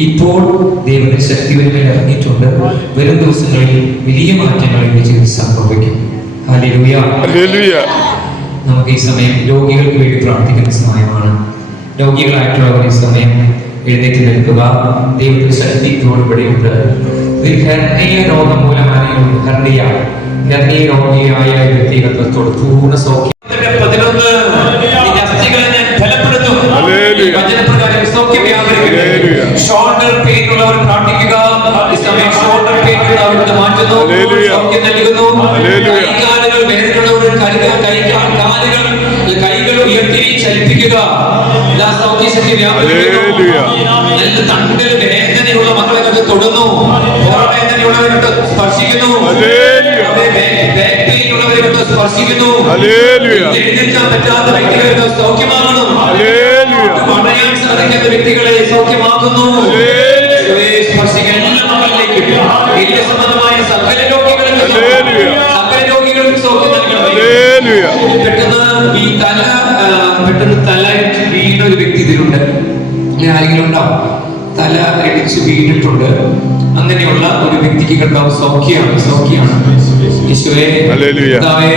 ഇപ്പോൾ ദൈവത്തിന്റെ ശക്തി വരുമ്പോൾ ഇറങ്ങിയിട്ടുണ്ട്. വരും ദിവസങ്ങളിൽ വലിയ മാറ്റങ്ങൾ ഈ ജീവിതത്തിൽ സംഭവിക്കും. ഹല്ലേലൂയ. നമുക്ക് ഈ സമയം രോഗികൾക്ക് വേണ്ടി പ്രാർത്ഥിക്കുന്ന സമയമാണ്. രോഗികളായിട്ടുള്ളവർ ഈ സമയം എഴുന്നേറ്റ് നിൽക്കുക. ദൈവത്തിന്റെ ശക്തി ഇവിടെയുണ്ട്. ഹെർണിയ രോഗം മൂലം ഹെർണിയ രോഗിയായ വ്യക്തികൾക്കോട് പൂർണ്ണ സൗഖ്യം. 11 അസ്ഥികളെ ഞാൻ ബലപ്പെടുത്തും. വചനപ്രകാരം സൗഖ്യം വ്യാപരിക്കട്ടെ. ഷോൾഡർ പെയിൻ ഉള്ളവർ പ്രാർത്ഥിക്കുക. ഈ സമയം ഷോൾഡർ പെയിൻ ഉള്ളവർക്ക് മാറ്റുന്നു, സൗഖ്യം നൽകുന്നു. കൈകാലുകൾ വേദനയുള്ളവർ കൈകൾ ഉയർത്തി ചലിപ്പിക്കുക. എല്ലാ സൗഖ്യശക്തി വ്യാപരിക്കുന്നു. നല്ല തണ്ടൽ വേദനയുള്ള മക്കളെ തൊടുന്നു. വേദനയുള്ളവരുടെ സ്പർശിക്കുന്നു. സ്പർശിക്കുന്നു. എഴുന്നേൽക്കാൻ പറ്റാത്ത വ്യക്തികൾക്ക് സൗഖ്യമാകണം. പറയാൻ സാധിക്കാത്ത വ്യക്തികളെ സൗഖ്യമാക്കുന്നു. സ്പർശിക്കാൻ എല്ലാ മക്കളിലേക്കും സംബന്ധമായ സകല രോഗികൾക്ക് സൗഖ്യം നൽകണം. പെട്ടെന്ന് തല വീണ ഒരു വ്യക്തി ഇതിലുണ്ട്. ആരെങ്കിലും ഉണ്ടാവും? തല ഇടിച്ച് വീണിട്ടുണ്ട്. അങ്ങനെയുള്ള ഒരു വ്യക്തിക്ക് കർത്താവ് സൗഖ്യമാണ്. യേശുവേ, കർത്താവേ,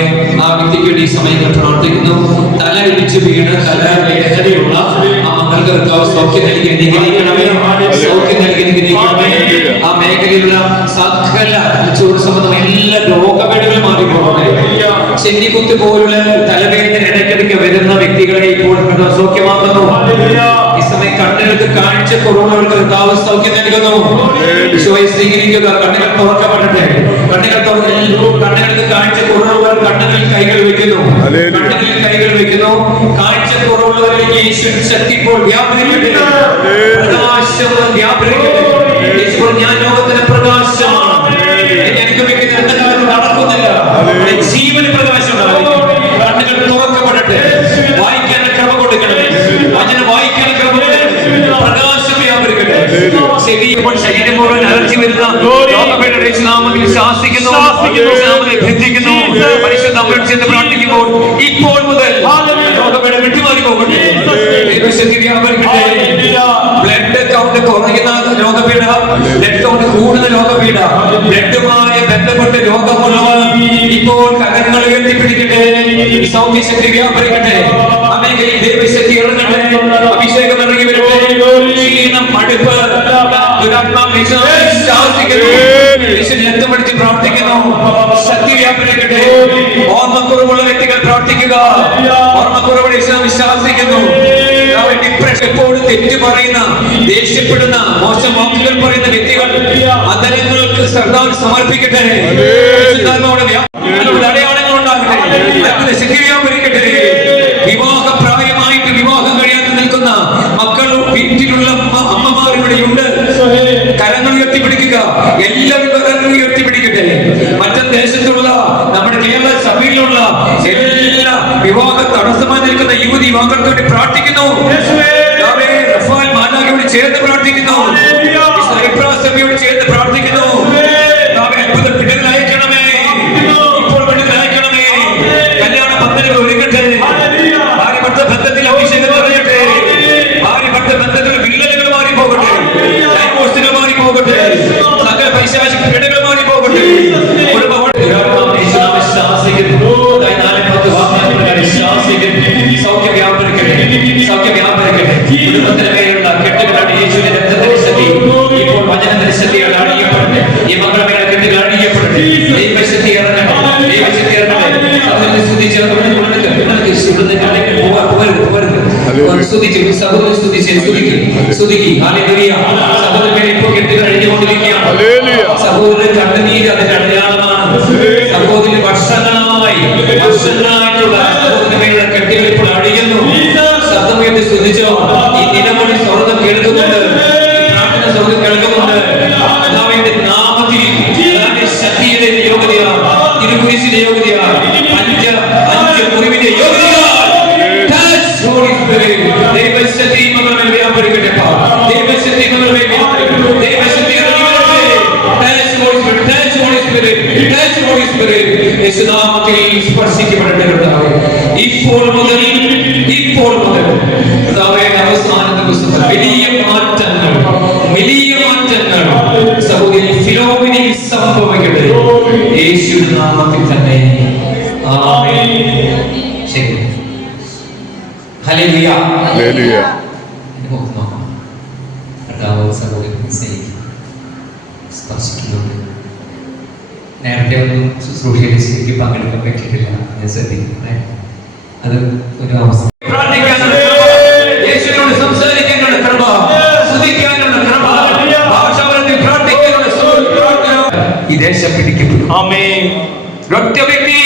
ആ വ്യക്തിക്ക് വേണ്ടി ഈ സമയങ്ങൾ പ്രാർത്ഥിക്കുന്നു. തല ഇടിച്ച് വീണ് തല വേദനയുള്ള ആ മക്കൾക്ക് കർത്താവ് സൗഖ്യം നൽകി അനുഗ്രഹിക്കണമേ. ആ മേഖലയിലുള്ള സകല ചോറ് സംബന്ധമായ എല്ലാ രോഗപീഠകളും മാറിപ്പോകട്ടെ. ചെന്നിക്കുത്ത് പോലുള്ള തലവേദന ഇടയ്ക്കിടയ്ക്ക് വരുന്ന വ്യക്തികളെ ഇപ്പോൾ സൗഖ്യമാക്കുന്നു. ഈ സമയം കണ്ണുകൾക്ക് കാഴ്ച കുറവുള്ളവർക്ക് കർത്താവ് സൗഖ്യം നൽകുന്നു. ഈശോയെ സ്വീകരിക്കുക. കണ്ണുകൾ തുറക്കപ്പെടട്ടെ. കണ്ണുകൾക്ക് കാഴ്ച കുറവുള്ളവർ കണ്ണുകളിൽ കൈകൾ വെക്കുന്നു. കാഴ്ച കുറവുള്ളവരിലേക്ക് യേശുവിന്റെ ശക്തി ഇപ്പോൾ വ്യാപരിക്കട്ടെ. പ്രകാശം വ്യാപരിക്കട്ടെ. ഞാൻ ലോകത്തിന് പ്രകാശമാണ്. അനുഗമിക്കുന്ന എന്തെങ്കിലും നടക്കുന്നില്ല. ജീവന് പ്രകാശം കണ്ണുകൾ തുറക്കപ്പെടട്ടെ. വായിക്കാൻ ക്രമ കൊടുക്കണമേ. വചനം വായിക്കാൻ ക്രമ കൊടുക്കണമേ. പ്രകാശം വ്യാപരിക്കട്ടെ. ശരീരം മുഴുവൻ അലർച്ചി വരുന്ന നാമത്തിൽ ശാസിക്കുന്നു, ബന്ധിക്കുന്നു. പരിശുദ്ധ അമ്മയോട് ചെന്ന് പ്രാർത്ഥിക്കുമ്പോൾ ഇപ്പോൾ മുതൽ രോഗപീഠ വിട്ടുമാറി പോകട്ടെ. ബ്ലഡ് കൗണ്ട് കുറയുന്ന രോഗപീഠ, ബ്ലഡ് കൗണ്ട് കൂടുന്ന രോഗപീഠ, ബ്ലഡുമായി ബന്ധപ്പെട്ട് രോഗമുള്ളവർ ഇപ്പോൾ കരങ്ങൾ ഉയർത്തിപ്പിടിക്കട്ടെ. സൗഖ്യശക്തി വ്യാപരിക്കട്ടെ. അമേഖലയിൽ ദൈവശക്തി ഇറങ്ങട്ടെ. അഭിഷേകം ഇറങ്ങി വരട്ടെ. ക്ഷീണം, മടുപ്പ്, രക്തമടിച്ച് പ്രാർത്ഥിക്കുന്നു. ശക്തി വ്യാപരിക്കട്ടെ. ഓർമ്മക്കുറവുള്ള വ്യക്തികൾ പ്രാർത്ഥിക്കുക. ഓർമ്മക്കുറവുള്ള വിശ്വാസിക്കുന്നു. ഡിപ്രഷൻ, എപ്പോഴും തെറ്റ് പറയുന്ന, ദേഷ്യപ്പെടുന്ന, മോശം വാക്കുകൾ പറയുന്ന വ്യക്തികൾ അതരങ്ങൾക്ക് ശ്രദ്ധാവ് സമർപ്പിക്കട്ടെ. അടയാളങ്ങൾ ഉണ്ടാകട്ടെ. ശക്തി വ്യാപരിക്കട്ടെ. വിവാഹപ്രായമായിട്ട് വിവാഹം കഴിയാതെ നിൽക്കുന്ന മക്കൾ വീട്ടിലുള്ള അമ്മമാർ ഇവിടെയുണ്ട്. കരങ്ങൾ ഉയർത്തിപ്പിടിക്കുക. എല്ലാവരും കരങ്ങൾ ഉയർത്തിപ്പിടിക്കട്ടെ. മറ്റു ദേശത്തുള്ള നമ്മുടെ കേരള സഭയിലുള്ള എല്ലാ വിവാഹ തടസ്സമായി നിൽക്കുന്ന യുവതി യുവാക്കൾക്ക് വേണ്ടി പ്രാർത്ഥിക്കുന്നു. റഫാൽ മാലാഖയോട് ചേർന്ന് പ്രാർത്ഥിക്കുന്നു. സഭയോട് ചേർന്ന് പ്രാർത്ഥിക്കുന്നു. അത്ഭുത പിടികൾ അയക്കണമേ. ഇപ്പോൾ പിടികൾ അയക്കണമേ. കല്യാണ പദ്ധതികൾ ഒരുക്കട്ടെ. ഭാര്യ ഭർത്ത ബന്ധത്തിൽ അഭിഷേകം പറയട്ടെ. ഭാര്യ ഭർത്ത ബന്ധത്തിൽ വിള്ളലുകൾ മാറി പോകട്ടെ. ഡൈവോഴ്സുകൾ മാറി പോകട്ടെ. സകല പൈശാചിക പിടികൾ മാറി പോകട്ടെ. കുടുംബത്തിന് മേലുള്ള കെട്ടുകളാണ് യേശുവിന്റെ രക്തത്തിന്റെ ശക്തി. ഇപ്പോൾ വചനത്തിന്റെ ശക്തിയാണ് അണിയപ്പെടട്ടെ. ഈ മക്കളുടെ മേലെ കെട്ടുകൾ അണിയപ്പെടട്ടെ. ദൈവശക്തി ഇറങ്ങട്ടെ, ദൈവശക്തി ഇറങ്ങട്ടെ. സഹോദരനെ സ്തുതിച്ച് സഹോദരൻ ഇപ്പോൾ കെട്ടുകൾ അഴിഞ്ഞുകൊണ്ടിരിക്കുകയാണ്. സഹോദരൻ കണ്ണുനീര് അതിന്റെ അടയാളമാണ്. സഹോദരൻ വർഷങ്ങളായിട്ടുള്ള സഹോദരങ്ങളുടെ കെട്ടുകൾ ഇപ്പോൾ അഴിയുന്നു. ശബ്ദമായിട്ട് സ്തുതിച്ചോ. ഈ നിലമൊഴി സ്വർഗം കേൾക്കുന്നുണ്ട്, പ്രാർത്ഥന സ്വർഗം കേൾക്കുന്നുണ്ട്. നാമത്തിൽ ശക്തിയുടെ യോഗ്യതയാണ്, തിരുകുരിശിന്റെ യോഗ്യതയാണ്, അഞ്ച് മുറിവിന്റെ യോഗ്യതയാണ്. ദൈവശക്തി മകളുടെ വ്യാപരിക്കട്ടെ, ദൈവശക്തി മകളുടെ ദൈവശക്തി സ്പർശിക്കപ്പെടട്ടെ കർത്താവേ. ഇപ്പോൾ മുതൽ കർത്താവേ അവസാനത്തെ പുസ്തകം വലിയ മാറ്റങ്ങൾ സഹോദരി ഫിലോമിനിൽ സംഭവിക്കട്ടെ യേശുവിന്റെ നാമത്തിൽ തന്നെ. ആമേൻ. ശരി. ഹല്ലേലൂയ. ഹല്ലേലൂയ. കർത്താവ് സഹോദരനെ സ്നേഹിക്കുന്നു, സ്പർശിക്കുന്നുണ്ട്. നേരത്തെ ഒന്നും ശുശ്രൂഷയിൽ ശരിക്കും പങ്കെടുക്കാൻ പറ്റിയിട്ടില്ല, ഞാൻ ശ്രദ്ധിക്കുന്നത്. അത് ഒരു അവസ്ഥ. യേശുവിനോട് സംസാരിക്കാനുള്ള കൃപ, സ്തുതിക്കാനുള്ള കൃപ, ഭാഷാപരത്തിൽ പ്രാർത്ഥിക്കാനുള്ള ഈ ദേശം പിടിക്കപ്പെടും. ഒറ്റ വ്യക്തി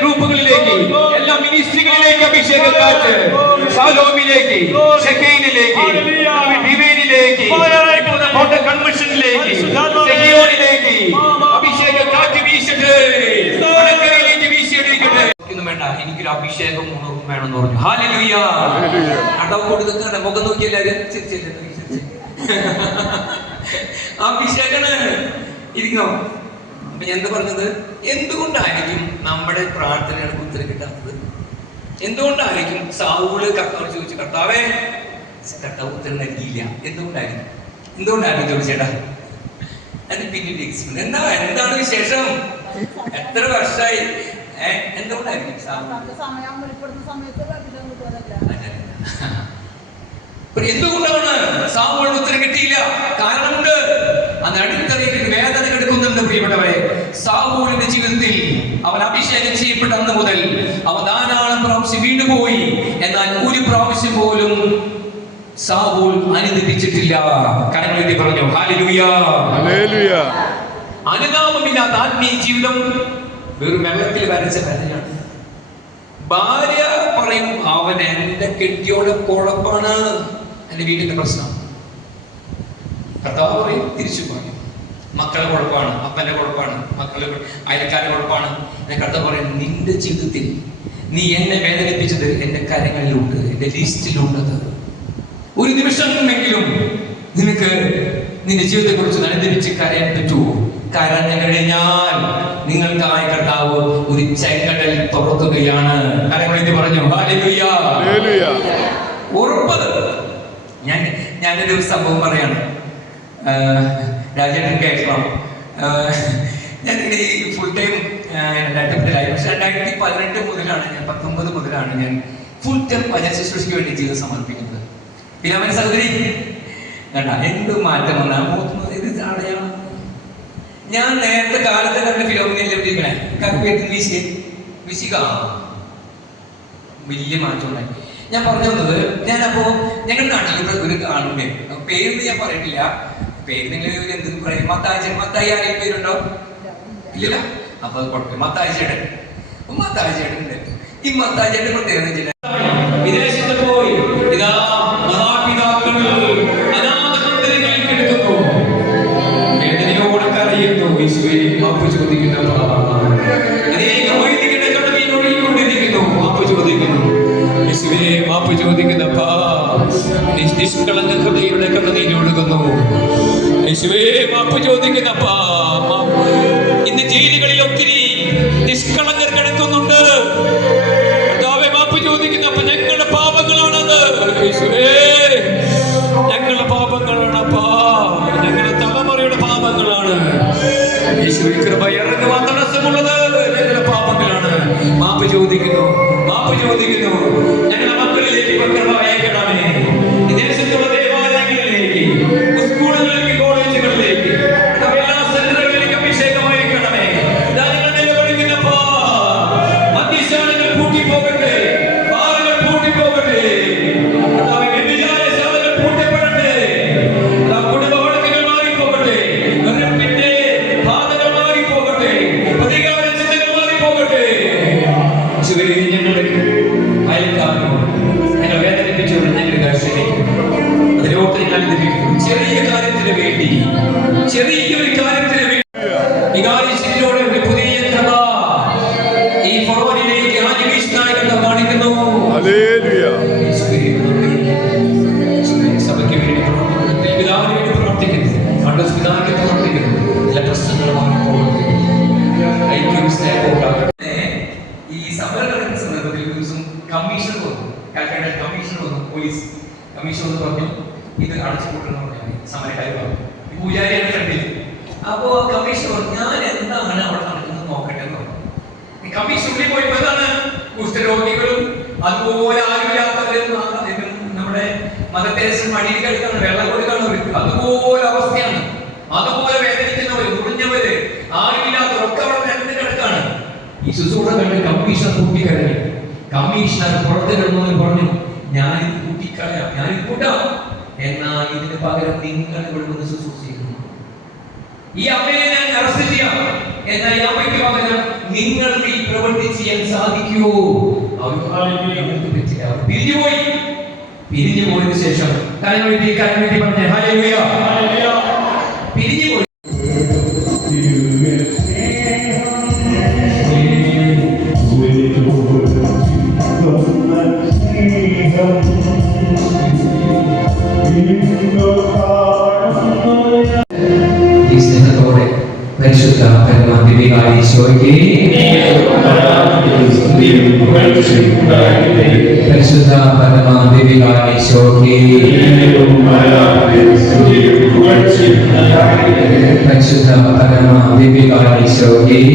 ഗ്രൂപ്പുകളിലേക്ക്, എല്ലാ മിനിസ്ട്രികളിലേക്ക് അഭിഷേക കാറ്റ്, ഷാലോമിലേക്ക്, ഷെക്കൈനിലേക്ക്, ഡിവൈനിലേക്ക്, ഹോട്ടൽ കൺവെൻഷനിലേക്ക്, സെഹിയോനിലേക്ക് അഭിഷേക കാറ്റ് വീശട്ടെ, വടക്കരയിലേക്ക് വീശിയടിക്കട്ടെ. വേണ്ട, എനിക്കൊരു അഭിഷേകം ഉണർവും വേണമെന്ന് പറഞ്ഞു. ഹല്ലേലൂയ. അടവ് കൊടുക്കുന്ന മുഖം നോക്കിയല്ലാരും അഭിഷേകണ് ഇരിക്കണോ. അപ്പൊ ഞാൻ എന്താ പറഞ്ഞത്, എന്തുകൊണ്ടായിരിക്കും നമ്മുടെ പ്രാർത്ഥനകൾക്ക് ഉത്തരം കിട്ടാത്തത്? എന്തുകൊണ്ടായിരിക്കും സാവൂള് കർത്താവ് ചോദിച്ചു, കർത്താവേ, കർത്താവ് ഉത്തരം നൽകിയില്ല? എന്തുകൊണ്ടായിരിക്കും ചോദിച്ചേട്ടാ? അത് പിന്നീട് എക്സ്പ്ലെയിൻ. എന്താണ് വിശേഷം? എത്ര വർഷമായി? എന്തുകൊണ്ടായിരിക്കും എന്തുകൊണ്ടാണ് സാവൂളിന് ഉത്തരം കിട്ടിയില്ല? കാരണമുണ്ട്. അത് അടിത്തറയിൽ വേദന എടുക്കുന്നുണ്ട് പ്രിയപ്പെട്ടവരെ. സാവൂളിന്റെ ജീവിതത്തിൽ അവൻ അഭിഷേകം ചെയ്യപ്പെട്ട അന്ന് മുതൽ അവൻ ധാരാളം പ്രാവശ്യം വീണ്ടുപോയി. എന്നാൽ ഒരു പ്രാവശ്യം പോലും സാവൂൾ അനുദപിച്ചിട്ടില്ല. കരങ്ങളെത്തി പറഞ്ഞു ഹല്ലേലൂയ. അനുതാപമില്ലാത്ത ആത്മീയ ജീവിതം വെറും വെള്ളത്തിൽ വരച്ച വരയാണ്. ഭാര്യ പറയും, അവൻ എന്റെ കെട്ടിയോടെ കുഴപ്പാണ്, എന്റെ വീട്ടിന്റെ പ്രശ്നം. കർത്താവ് പറയും, തിരിച്ചു പറയും, മക്കളുടെ കുഴപ്പമാണ്, അപ്പന്റെ കുഴപ്പമാണ്, മക്കളുടെ അയൽക്കാരുടെ കുഴപ്പമാണ്. കർത്താവ് പറയും, നിന്റെ ജീവിതത്തിൽ നീ എന്നെ വേദനിപ്പിച്ചത് എന്റെ കാര്യങ്ങളിലുണ്ട്, എന്റെ ലിസ്റ്റിലുണ്ടത്. ഒരു നിമിഷമെങ്കിലും നിനക്ക് നിന്റെ ജീവിതത്തെ കുറിച്ച് അനുദപിച്ച് കരയാൻ പറ്റുമോ? കരഞ്ഞു കഴിഞ്ഞാൽ നിങ്ങൾക്കായി കർത്താവ് ഒരു ചെങ്കടൽ തുറക്കുകയാണ്. കരങ്ങളിൽ പറഞ്ഞു ഹല്ലേലൂയ. ഉറപ്പ്. ഞാനൊരു സംഭവം പറയാണ്, രാജേട്ടൻ കേൾക്കണം. ഞാനിങ്ങനെ ഫുൾ ടൈം 2010 പക്ഷെ 2018 മുതലാണ്, ഞാൻ 19 മുതലാണ് ഞാൻ ഫുൾ ടൈം വചന ശുശ്രൂഷയ്ക്ക് വേണ്ടി ജീവിതം സമർപ്പിക്കുന്നത്. പിന്നെ അവന്റെ സഹോദരി കണ്ട എന്ത് മാറ്റം വന്നാൽ ഇത് അടയാളം. ഞാൻ നേരത്തെ കാലത്ത് കണ്ട ഫിലോമിനെ കറുപ്പേത്തിന് വിശിക വലിയ മാറ്റം ഉണ്ടായി. ഞാൻ പറഞ്ഞു തന്നത്, ഞാനപ്പോ ഞങ്ങളുടെ നാട്ടിൽ ഒരു ആളുണ്ട്, പേര് ഞാൻ പറഞ്ഞിട്ടില്ല, പേര് നിങ്ങൾ എന്തെന്ന് പറയും, മത്തായി ആരെയും പേരുണ്ടോ? ഇല്ലല്ലോ. അപ്പൊ അത് കുഴപ്പമില്ല. മത്തായി ചേട്ടൻ ഉണ്ട്. ഈ മത്തായി ചേട്ടൻ പ്രത്യേകത വിദേശത്ത് പോയി ഇതാ മഹാപിതാക്കൾ അനാഥമന്ദിരങ്ങളിൽ കിടക്കുന്നു, വേദനയോടെ കരയുന്നു, യേശുവേ മാപ്പ് ചോദിക്കുന്നു. അനേക വൈദികരുടെ കടമയിൽ ഒഴുകിക്കൊണ്ടിരിക്കുന്നു, മാപ്പ് ചോദിക്കുന്നു, യേശുവേ മാപ്പ് ചോദിക്കുന്നപ്പാ. നിഷ്കളങ്ക ഹൃദയയുടെ കണ്ണുനീർ ഒഴുകുന്നു, യേശുവേ മാപ്പ് ചോദിക്കുന്നപ്പാ. ഇന്ന് ജയിലുകളിൽ ഒത്തിരി നിഷ്കളങ്കർ കിടക്കുന്നുണ്ട്, മാപ്പ് ചോദിക്കുന്നപ്പോ ഞങ്ങളുടെ പാപങ്ങളാണത്. യേശുവേ ഞങ്ങളുടെ പാപങ്ങളാണപ്പാ, ഞങ്ങളുടെ തലമുറയുടെ പാപങ്ങളാണ്. യേശുവേ കൃപ ഇറങ്ങുവാൻ തടസ്സമുള്ളത് ഞങ്ങളുടെ പാപങ്ങളാണ്. മാപ്പ് ചോദിക്കുന്നു. ഞങ്ങളുടെ മക്കളിലേക്ക് കൃപ അയക്കണമേ. യേശുവേ, ഞങ്ങളുടെ അയൽക്കാരനോട് ഞങ്ങൾ വേദനിപ്പിച്ചവരോട് ഞങ്ങളുടെ ക്ഷമിക്കുന്നു. അതിലോട്ട് ഞങ്ങൾ ലഭിക്കുന്നു. ചെറിയ കാര്യത്തിന് വേണ്ടി, ചെറിയൊരു കാര്യത്തിന് വേണ്ടി വികാരിച്ചിലൂടെ ഒരു പുതിയ കൃപ ഈ ഫറോനിലേക്ക് ആഞ്ഞുവീശുന്നതായി കർത്താവ് കാണിക്കുന്നു. സഭയ്ക്ക് വേണ്ടി പ്രവർത്തിക്കുന്നു, പിതാവിന് വേണ്ടി പ്രവർത്തിക്കുന്നു, പണ്ടസ് പിതാവിന് പ്രവർത്തിക്കുന്നു. ചില പ്രശ്നങ്ങൾ മാറിപ്പോകുന്നു. ഐക്യവും സ്നേഹവും ഉണ്ടാകട്ടെ. ഈ സമരം നടക്കുന്ന സന്ദർഭത്തിൽ ഒരു ദിവസം കമ്മീഷൻ വന്നു, കാലിക്കറ്റ് കമ്മീഷൻ വന്നു, പോലീസ് കമ്മീഷൻ വന്ന് പറഞ്ഞു ഇത് അടച്ചുപൂട്ടണം പറഞ്ഞു. സമരക്കാർ പറഞ്ഞു, പൂജാരിയുടെ ഫ്രണ്ടിൽ. അപ്പോ കമ്മീഷൻ പറഞ്ഞു ഞാൻ എന്താണ് അവിടെ നടക്കുന്നത് നോക്കട്ടെ എന്ന് പറഞ്ഞു. കമ്മീഷൻ ഉള്ളിൽ പോയി എന്താണ് കുഷ്ഠരോഗികളും അതുപോലെ ആരുമില്ലാത്തവരും നമ്മുടെ മതത്തേശം മടിയിൽ കിടക്കുന്ന വെള്ളം കൊടുക്കുന്നവർക്ക് അതുപോലെ അവസ്ഥയാണ്. അതുപോലെ വേദനിക്കുന്നവര്, മുറിഞ്ഞവര്, ആരുമില്ലാത്തവരൊക്കെ അവിടെ നിരന്ന് കിടക്കാണ്. ഈ ശുശ്രൂഷ കണ്ട് കമ്മീഷണർ കൂട്ടിക്കളഞ്ഞു. കമ്മീഷണർ പുറത്ത് കിടന്നവർ പറഞ്ഞു ഞാനിത് കൂട്ടിക്കളയാം, ഞാനിത് കൂട്ടാം, എന്നാൽ ഇതിന് പകരം നിങ്ങൾ ഇവിടെ നിന്ന് ശുശ്രൂഷ ചെയ്യുന്നു. ഈ അമ്മയെ ഞാൻ അറസ്റ്റ് ചെയ്യാം, എന്നാൽ ഈ അമ്മയ്ക്ക് പകരം നിങ്ങൾക്ക് ഈ പ്രവൃത്തി ചെയ്യാൻ സാധിക്കുമോ? അവർ പിരിഞ്ഞുപോയി. പിരിഞ്ഞു പോയതിനു ശേഷം കരമേറ്റി പറഞ്ഞ ഹല്ലേലൂയ, പിരിഞ്ഞു പോയി. ഈ സ്നേഹത്തോടെ പരിശുദ്ധ പരമാധികാരി ഈശോയ്ക്ക്, പരിശുദ്ധ പരമാധികാരി ഈശോയ്ക്ക്, പരിശുദ്ധ പരമാധികാരി ഈശോയ്ക്ക്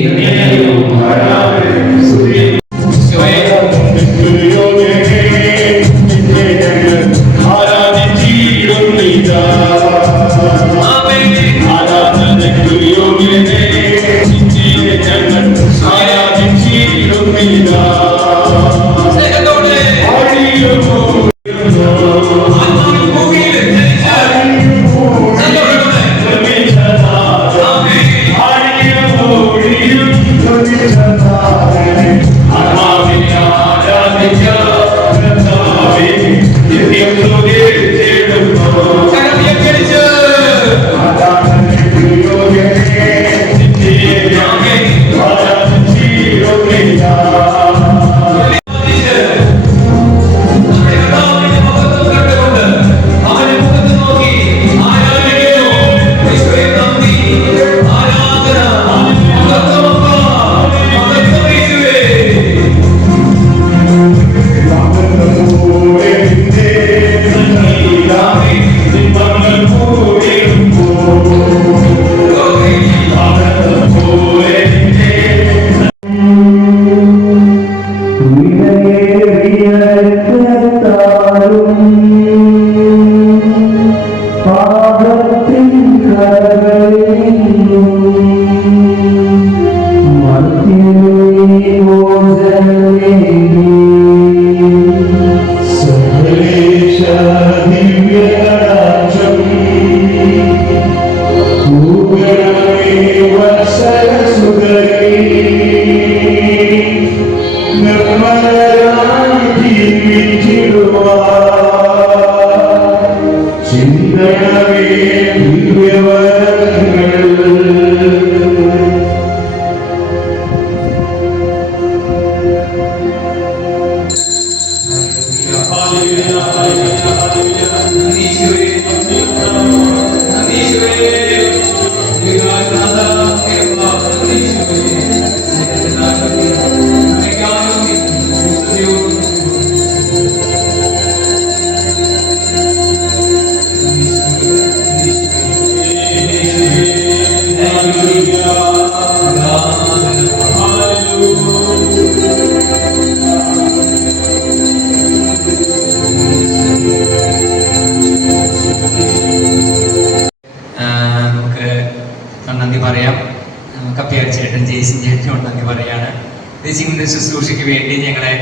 ശുശ്രൂഷയ്ക്ക് വേണ്ടി ഞങ്ങളെ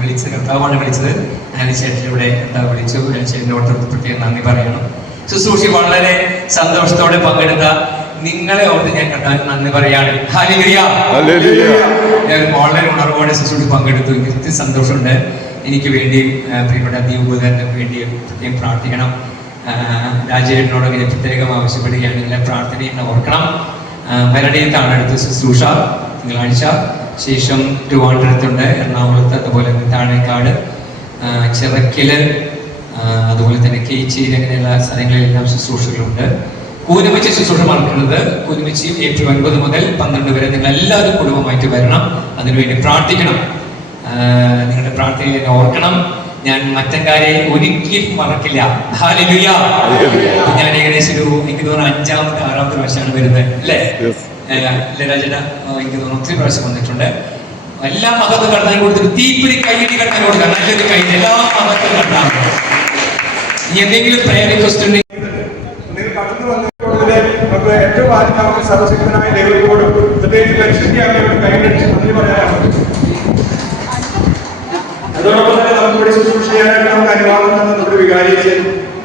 വിളിച്ചത് കർത്താവാണ് വിളിച്ചത്. അതിനുശേഷത്തിലൂടെ കർത്താവ് വിളിച്ചു. അതിനുശേഷം പ്രത്യേകം നന്ദി പറയണം. ശുശ്രൂഷ വളരെ സന്തോഷത്തോടെ പങ്കെടുത്ത നിങ്ങളെ ഓർത്ത് ഞാൻ കർത്താവിന് നന്ദി പറയാണ്. ഹല്ലേലൂയ. ഹല്ലേലൂയ. ഞാൻ ഓൺലൈൻ ഉണർവോടെ ശുശ്രൂഷ പങ്കെടുത്തു. എനിക്ക് ഒത്തിരി സന്തോഷമുണ്ട്. എനിക്ക് വേണ്ടിയും പ്രിയപ്പെട്ട ദീപുകാരന് വേണ്ടിയും പ്രത്യേകം പ്രാർത്ഥിക്കണം. രാജേഷിനോട് ഇങ്ങനെ പ്രത്യേകം ആവശ്യപ്പെടുകയാണ്. നിങ്ങളെ പ്രാർത്ഥനയെ ഓർക്കണം. മരടിയത്താണ് അടുത്ത ശുശ്രൂഷ തിങ്കളാഴ്ച. ശേഷം ട്രിവാൻഡ്രത്തുണ്ട്, എറണാകുളത്ത്, അതുപോലെ താഴേക്കാട്, ചിറക്കല്, അതുപോലെ തന്നെ കേച്ചേരി, അങ്ങനെയുള്ള സ്ഥലങ്ങളിലെല്ലാം ശുശ്രൂഷകളുണ്ട്. കൂനുമച്ചി ശുശ്രൂഷ മറക്കുന്നത്. കൂനുമച്ചി ഏപ്രിൽ 9 മുതൽ 12 വരെ നിങ്ങൾ എല്ലാവരും കുടുംബമായിട്ട് വരണം. അതിനുവേണ്ടി പ്രാർത്ഥിക്കണം. നിങ്ങളുടെ പ്രാർത്ഥനയിൽ എന്നെ ഓർക്കണം. ഞാൻ മറ്റങ്കാരെ ഒരിക്കലും മറക്കില്ല. ഹല്ലേലൂയ. ഞാൻ ഏകദേശം എനിക്ക് തോന്നുന്നു 5ാമത്തെ 6ാമത്തെ പ്രാവശ്യമാണ് വരുന്നത്, അല്ലേ രാജേട്ട? എനിക്ക് തോന്നുന്നു ഒത്തിരി പ്രാവശ്യം വന്നിട്ടുണ്ട്. എല്ലാ മതത്തും കടത്താൻ കൊടുത്തിട്ട് തീപ്പിടി കൈയടി കടത്താൻ കൊടുക്കാം. നല്ലൊരു കൈ എല്ലാ മതത്തും കടത്താം. എന്തെങ്കിലും പ്രയർ റിക്വസ്റ്റ് ഉണ്ടെങ്കിൽ ഏറ്റവും ആദ്യം നമുക്ക് സർവശക്തനായ ദൈവത്തോടും പ്രത്യേകിച്ച് പരിശുദ്ധിയാകോടും കൈകടിച്ച് നന്ദി പറയാനാണ്. അതോടൊപ്പം തന്നെ നമുക്കിവിടെ ശുശ്രൂഷ ചെയ്യാനായിട്ട് നമുക്ക് അനുവാദം തന്ന നമ്മുടെ വികാരിച്ച്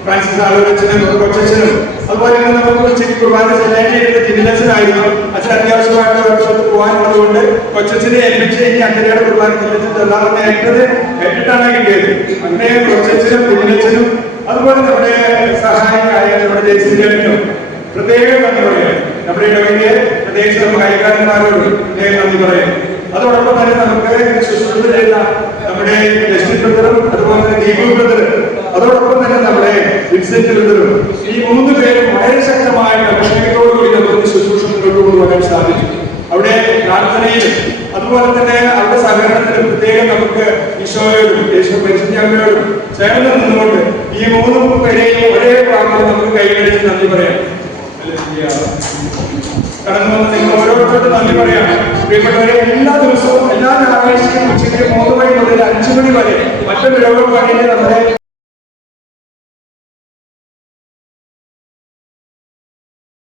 ഫ്രാൻസിസ് ആലോചിച്ചനും കൊച്ചനും, അതുപോലെ തന്നെ നമുക്ക് ഉച്ചയ്ക്ക് കുർബാന ചെല്ലാനായിട്ട് ജില്ലച്ചനായിരുന്നു. അച്ഛൻ അത്യാവശ്യമായിട്ട് വർഷത്ത് പോകാനുള്ളതുകൊണ്ട് കൊച്ചനെ ഏൽപ്പിച്ച് ഇനി അച്ഛനയുടെ കുർബാന ജില്ലച്ചൻ എല്ലാവരും ഏറ്റിട്ടാണ് കിട്ടിയത്. അങ്ങനെ കൊച്ചനും ജില്ലച്ചനും അതുപോലെ നമ്മുടെ സഹായിക്കായ നമ്മുടെ ജയശ്രീനും പ്രത്യേകം നന്ദി പറയാം. നമ്മുടെ ഇടവകയെ പ്രത്യേകിച്ച് നമുക്ക് അയൽക്കാരന്മാരോട് പ്രത്യേകം നന്ദി പറയാം. അതോടൊപ്പം തന്നെ നമുക്ക് ശുശ്രൂഷ ചെയ്യുന്ന നമ്മുടെ ജസ്റ്റിൻ ബ്രദറും അതുപോലെ തന്നെ ദീപു ബ്രദർ, അതോടൊപ്പം തന്നെ നമ്മുടെ വിൻസെന്റ് ബ്രദറും, ഈ 3 പേരും വളരെ ശക്തമായ അഭിഷേകത്തോടുകൂടി നമുക്ക് ശുശ്രൂഷ മുന്നോട്ട് കൊണ്ടുപോകാൻ സാധിച്ചു. അവിടെ പ്രാർത്ഥനയിലും അതുപോലെ തന്നെ അവരുടെ സഹകരണത്തിലും പ്രത്യേകം നമുക്ക് ഈശോയോടും യേശു പരിശുദ്ധയോടും ചേർന്ന് നിന്നുകൊണ്ട് ഈ 3 പേരെയും ഒരേ പ്രാർത്ഥന നമുക്ക് കൈകടിച്ച് നന്ദി പറയാം. കടന്നു വന്ന് നിങ്ങൾ ഓരോരുത്തർക്കും നന്ദി പറയാം. പ്രിയപ്പെട്ടവരെ, എല്ലാ ദിവസവും എല്ലാ ഞായറാഴ്ചയും ഉച്ചയ്ക്ക് 3 മണി മുതൽ 5 മണി വരെ മറ്റൊരു രോഗം നമ്മുടെ